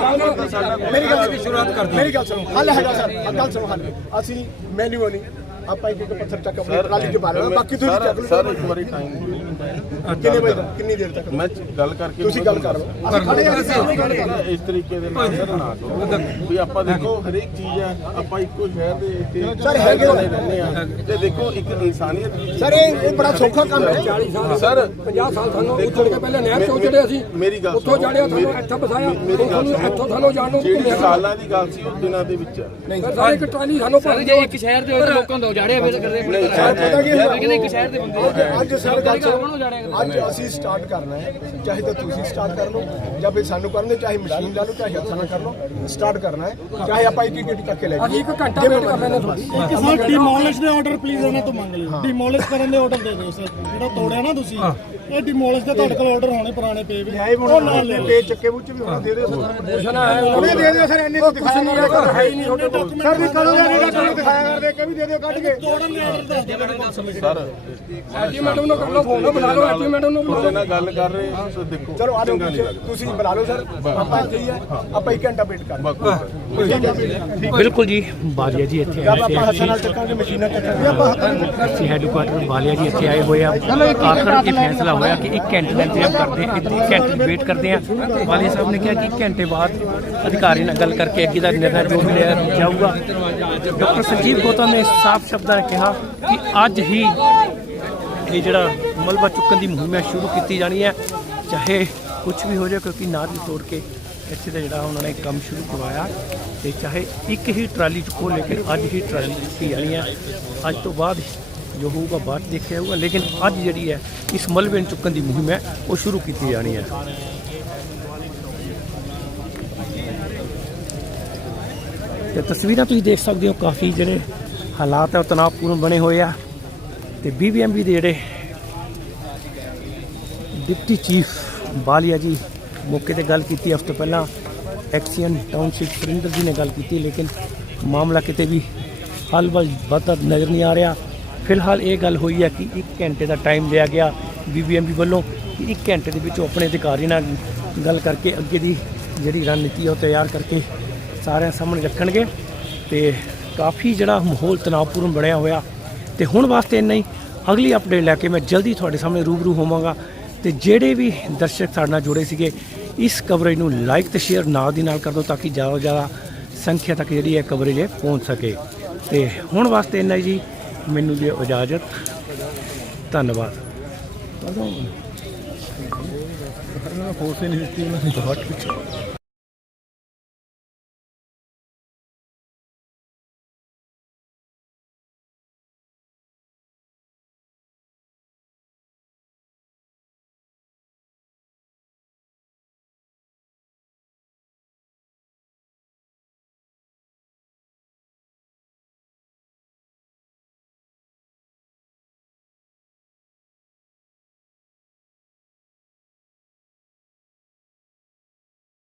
ਮੇਰੀ ਗੱਲ ਦੀ ਸ਼ੁਰੂਆਤ ਕਰ ਦਿਓ ਮੇਰੀ ਗੱਲ ਸੁਣੋ ਹੱਲ ਹੈਗਾ ਸਰ ਗੱਲ ਸੁਣੋ ਹੱਲ ਅਸੀਂ ਮੈਨੂ ਨਹੀਂ ਆਪਾਂ ਇੱਕ ਪੱਥਰ ਚੱਕ ਆਪਣੀ ਟਰਾਲੀ 'ਚ ਪਾ ਲੈਣਾ ਬਾਕੀ ਤੁਸੀਂ ਚੱਕ ਲਓ ਸਰ ਇੱਕ ਵਾਰੀ ਟਾਈਮ ਕਿੰਨੇ ਵਜੇ ਤੱਕ ਕਿੰਨੀ ਦੇਰ ਤੱਕ ਮੈਂ ਗੱਲ ਕਰਕੇ ਤੁਸੀਂ ਗੱਲ ਕਰ ਲਓ ਇਸ ਤਰੀਕੇ ਦੇ ਨਾਲ ਸਰ ਨਾ ਕਰੋ ਵੀ ਆਪਾਂ ਦੇਖੋ ਹਰੇਕ ਚੀਜ਼ ਹੈ ਆਪਾਂ ਇੱਕੋ ਸ਼ਹਿਰ ਦੇ ਇੱਥੇ ਸਰ ਹੈਗੇ ਰਹਿੰਦੇ ਆ ਤੇ ਦੇਖੋ ਇੱਕ ਇਨਸਾਨੀਅਤ ਸਰ ਇਹ ਬੜਾ ਸੌਖਾ ਕੰਮ ਹੈ 40 ਸਾਲ ਸਰ 50 ਸਾਲ ਸਾਨੂੰ ਉੱਜੜ ਕੇ ਪਹਿਲੇ ਨਹਿਰ ਤੋਂ ਚੜੇ ਅਸੀਂ ਮੇਰੀ ਗੱਲ ਉੱਥੋਂ ਜਾੜਿਆ ਤੁਹਾਨੂੰ ਇੱਥੇ ਬਸਾਇਆ ਇੱਥੋਂ ਸਾਨੂੰ ਜਾਣ ਨੂੰ ਜਿਹੜੀ ਸਾਲਾਂ ਦੀ ਗੱਲ ਸੀ ਉਹ ਦਿਨਾਂ ਦੇ ਵਿੱਚ ਨਹੀਂ ਸਰ ਇੱਕ ਟਰਾਲੀ ਸਾਨੂੰ ਭਰ ਜੇ ਇੱਕ ਸ਼ਹਿਰ ਦੇ ਹੋਏ ਲੋਕਾਂ ਤੋਂ ਜਾੜਿਆ ਫਿਰ ਕਰਦੇ ਪਤਾ ਕੀ ਕਿਹਨੇ ਇੱਕ ਸ਼ਹਿਰ ਦੇ ਬੰਦੇ ਅੱਜ ਸਰ ਗੱਲ ਸੁਣੋ ਅੱਜ ਅਸੀਂ ਸਟਾਰਟ ਕਰਨਾ ਹੈ ਚਾਹੇ ਤਾਂ ਤੁਸੀਂ ਸਟਾਰਟ ਕਰ ਲਓ ਜਾਂ ਫਿਰ ਸਾਨੂੰ ਕਰਨ ਦੇ ਚਾਹੇ ਮਸ਼ੀਨ ਲਾ ਲਓ ਚਾਹੇ ਹੱਥਾਂ ਨਾਲ ਕਰ ਲਓ ਸਟਾਰਟ ਕਰਨਾ ਹੈ ਚਾਹੇ ਆਪਾਂ ਇੱਕ ਗੱਡੀ ਚੱਕ ਕੇ ਲੈ ਅਸੀਂ 1 ਘੰਟਾ ਵੇਟ ਕਰ ਲੈਣੇ ਤੁਹਾਡੀ ਸਰ ਡਿਮੋਲਿਸ਼ ਦੇ ਆਰਡਰ ਪਲੀਜ਼ ਇਹਨਾਂ ਤੋਂ ਮੰਗ ਲਿਓ ਡਿਮੋਲਿਸ਼ ਕਰਨ ਦੇ ਆਰਡਰ ਦੇ ਦਿਓ ਸਰ ਜਿਹੜਾ ਤੋੜਿਆ ਨਾ ਤੁਸੀਂ ਇਹ ਡਿਮੋਲਿਸ਼ ਦੇ ਤੁਹਾਡੇ ਕੋਲ ਆਰਡਰ ਹੋਣੇ ਪੁਰਾਣੇ ਪੇ ਵੀ ਉਹ ਨਾਲ ਲੈ ਪੇ ਚੱਕੇ ਮੁੱਚ ਵੀ ਹੋਣਾ ਦੇ ਦਿਓ ਪੁੱਛਣਾ ਹੈ ਉਹਨੇ ਦੇ ਦਿਓ ਸਰ ਇੰਨੇ ਤੋਂ ਕੁਛ ਨਹੀਂ ਹੈ ਘਰ ਹੈ ਹੀ ਨਹੀਂ ਤੁਹਾਡੇ ਕੋਲ ਸਰ ਵੀ ਕਦੋਂ ਦਾ ਨਹੀਂ ਤੁਹਾਨੂੰ ਦਿਖਾਇਆ ਕਰਦੇ ਕਿ ਵੀ ਦੇ ਦਿਓ ਕੱਢ ਕੇ ਤੋੜਨ ਦੇ ਆਰਡਰ ਦੱਸ ਦਿਓ ਸਰ ਐਟੀ ਮੈਡਮ ਨੂੰ ਕਰ ਲਓ ਫੋਨ ਬੁਲਾ ਲਓ ਐਟੀ ਮੈਡਮ ਨੂੰ ਤੁਹਾਡੇ ਨਾਲ ਗੱਲ ਕਰ ਰਹੇ ਹਾਂ ਸੋ ਦੇਖੋ ਚਲੋ ਆ ਜਾਓ ਤੁਸੀਂ ਬੁਲਾ ਲਓ ਸਰ ਆਪਾਂ ਇੱਥੇ ਹੀ ਆ ਆਪਾਂ 1 ਘੰਟਾ ਵੇਟ ਕਰ ਬਿਲਕੁਲ ਜੀ ਬਾਲੀਆ ਜੀ ਇੱਥੇ ਆਏ ਆਪਾਂ ਹੱਥਾਂ ਨਾਲ ਚੱਕਾਂਗੇ ਮਸ਼ੀਨਾਂ ਚੱਕਾਂਗੇ ਆਪਾਂ ਹੱਥਾਂ ਨਾਲ ਅਸੀਂ ਹੈਡਕੁਆਟਰ ਬਾਲੀਆ ਜੀ ਇੱਥੇ ਆਏ ਹੋਏ ਆ ਆਖਰ ਇਹ ਫੈਸਲਾ ਹੋਇਆ ਕਿ 1 ਘੰਟੇ ਦਾ ਇੰਤਜ਼ਾਮ ਕਰਦੇ ਹਾਂ 1 ਘੰਟੇ ਵੇਟ ਕਰਦੇ ਹਾਂ ਬਾਲੀਆ ਸਾਹਿਬ ਨੇ ਕਿਹਾ ਕਿ 1 ਘੰਟੇ ਬਾਅਦ ਅਧਿਕਾਰੀ ਨਾਲ ਗੱਲ ਕਰਕੇ ਅੱਗੇ ਦਾ ਨਿਰਣਾ ਜੋ ਵੀ ਲਿਆ ਜਾਊਗਾ ਡਾਕਟਰ ਸੰਜੀਵ ਗੌਤਮ ਨੇ ਸਾਫ਼ ਸ਼ਬਦਾਂ ਨਾਲ ਕਿਹਾ ਕਿ ਅੱਜ ਹੀ ਇਹ ਜਿਹੜਾ ਮਲਬਾ ਚੁੱਕਣ ਦੀ ਮੁਹਿੰਮ ਸ਼ੁਰੂ ਕੀਤੀ ਜਾਣੀ ਹੈ ਚਾਹੇ ਕੁਝ ਵੀ ਹੋ ਜਾਏ ਕਿਉਂਕਿ ਨਾਲੀ ਤੋੜ ਕੇ ਇੱਥੇ ਦਾ ਜਿਹੜਾ ਉਹਨਾਂ ਨੇ ਕੰਮ ਸ਼ੁਰੂ ਕਰਵਾਇਆ ਤੇ ਚਾਹੇ ਇੱਕ ਹੀ ਟਰਾਲੀ ਚੁੱਕੋ ਲੇਕਿਨ ਅੱਜ ਹੀ ਟਰਾਲੀ ਚੁੱਕੀ ਜਾਣੀ ਹੈ ਅੱਜ ਤੋਂ ਬਾਅਦ ਜੋ ਹੋਊਗਾ ਬਾਅਦ ਦੇਖਿਆ ਜਾਊਗਾ ਲੇਕਿਨ ਅੱਜ ਜਿਹੜੀ ਹੈ ਇਸ ਮਲਬੇ ਨੂੰ ਚੁੱਕਣ ਦੀ ਮੁਹਿੰਮ ਹੈ ਉਹ ਸ਼ੁਰੂ ਕੀਤੀ ਜਾਣੀ ਹੈ ਤੇ ਤਸਵੀਰਾਂ ਤੁਸੀਂ ਦੇਖ ਸਕਦੇ ਹੋ ਕਾਫੀ ਜਿਹੜੇ ਹਾਲਾਤ ਹੈ ਉਹ ਤਣਾਅਪੂਰਨ ਬਣੇ ਹੋਏ ਆ ਤੇ BBMB ਦੇ ਜਿਹੜੇ ਡਿਪਟੀ ਚੀਫ ਬਾਲੀਆ ਜੀ ਮੌਕੇ ਤੇ ਗੱਲ ਕੀਤੀ ਹਫ਼ਤੇ ਪਹਿਲਾਂ ਐਕਸੀਅਨ ਟਾਊਨਸ਼ਿਪ ਸੁਰਿੰਦਰ ਜੀ ਨੇ ਗੱਲ ਕੀਤੀ ਲੇਕਿਨ ਮਾਮਲਾ ਕਿਤੇ ਵੀ ਹੱਲ ਵੱਲ ਵੱਧਦਾ ਨਜ਼ਰ ਨਹੀਂ ਆ ਰਿਹਾ ਫਿਲਹਾਲ ਇਹ ਗੱਲ ਹੋਈ ਹੈ ਕਿ 1 ਘੰਟੇ ਦਾ ਟਾਈਮ ਲਿਆ ਗਿਆ BBMB ਵੱਲੋਂ ਕਿ 1 ਘੰਟੇ ਦੇ ਵਿੱਚ ਉਹ ਆਪਣੇ ਅਧਿਕਾਰੀ ਨਾਲ ਗੱਲ ਕਰਕੇ ਅੱਗੇ ਦੀ ਜਿਹੜੀ ਰਣਨੀਤੀ ਉਹ ਤਿਆਰ ਕਰਕੇ ਸਾਰਿਆਂ ਸਾਹਮਣੇ ਰੱਖਣਗੇ ਤੇ ਕਾਫੀ ਜਿਹੜਾ ਮਾਹੌਲ ਤਣਾਅਪੂਰਨ ਬਣਿਆ ਹੋਇਆ ਤੇ ਹੁਣ ਵਾਸਤੇ ਇੰਨਾ ਹੀ ਅਗਲੀ ਅਪਡੇਟ ਲੈ ਕੇ ਮੈਂ ਜਲਦੀ ਤੁਹਾਡੇ ਸਾਹਮਣੇ ਰੂਬਰੂ ਹੋਵਾਂਗਾ ਤੇ ਜਿਹੜੇ ਵੀ ਦਰਸ਼ਕ ਸਾਡੇ ਨਾਲ ਜੁੜੇ ਸੀਗੇ ਇਸ ਕਵਰੇਜ ਨੂੰ ਲਾਈਕ ਤੇ ਸ਼ੇਅਰ ਨਾਲ ਦੀ ਨਾਲ ਕਰ ਦਿਓ ਤਾਂ ਕਿ ਜ਼ਿਆਦਾ ਤੋਂ ਜ਼ਿਆਦਾ ਸੰਖਿਆ ਤੱਕ ਜਿਹੜੀ ਹੈ ਕਵਰੇਜ ਪਹੁੰਚ ਸਕੇ ਤੇ ਹੁਣ ਵਾਸਤੇ ਇੰਨਾ ਹੀ ਜੀ ਮੈਨੂੰ ਦਿਓ ਇਜਾਜ਼ਤ ਧੰਨਵਾਦ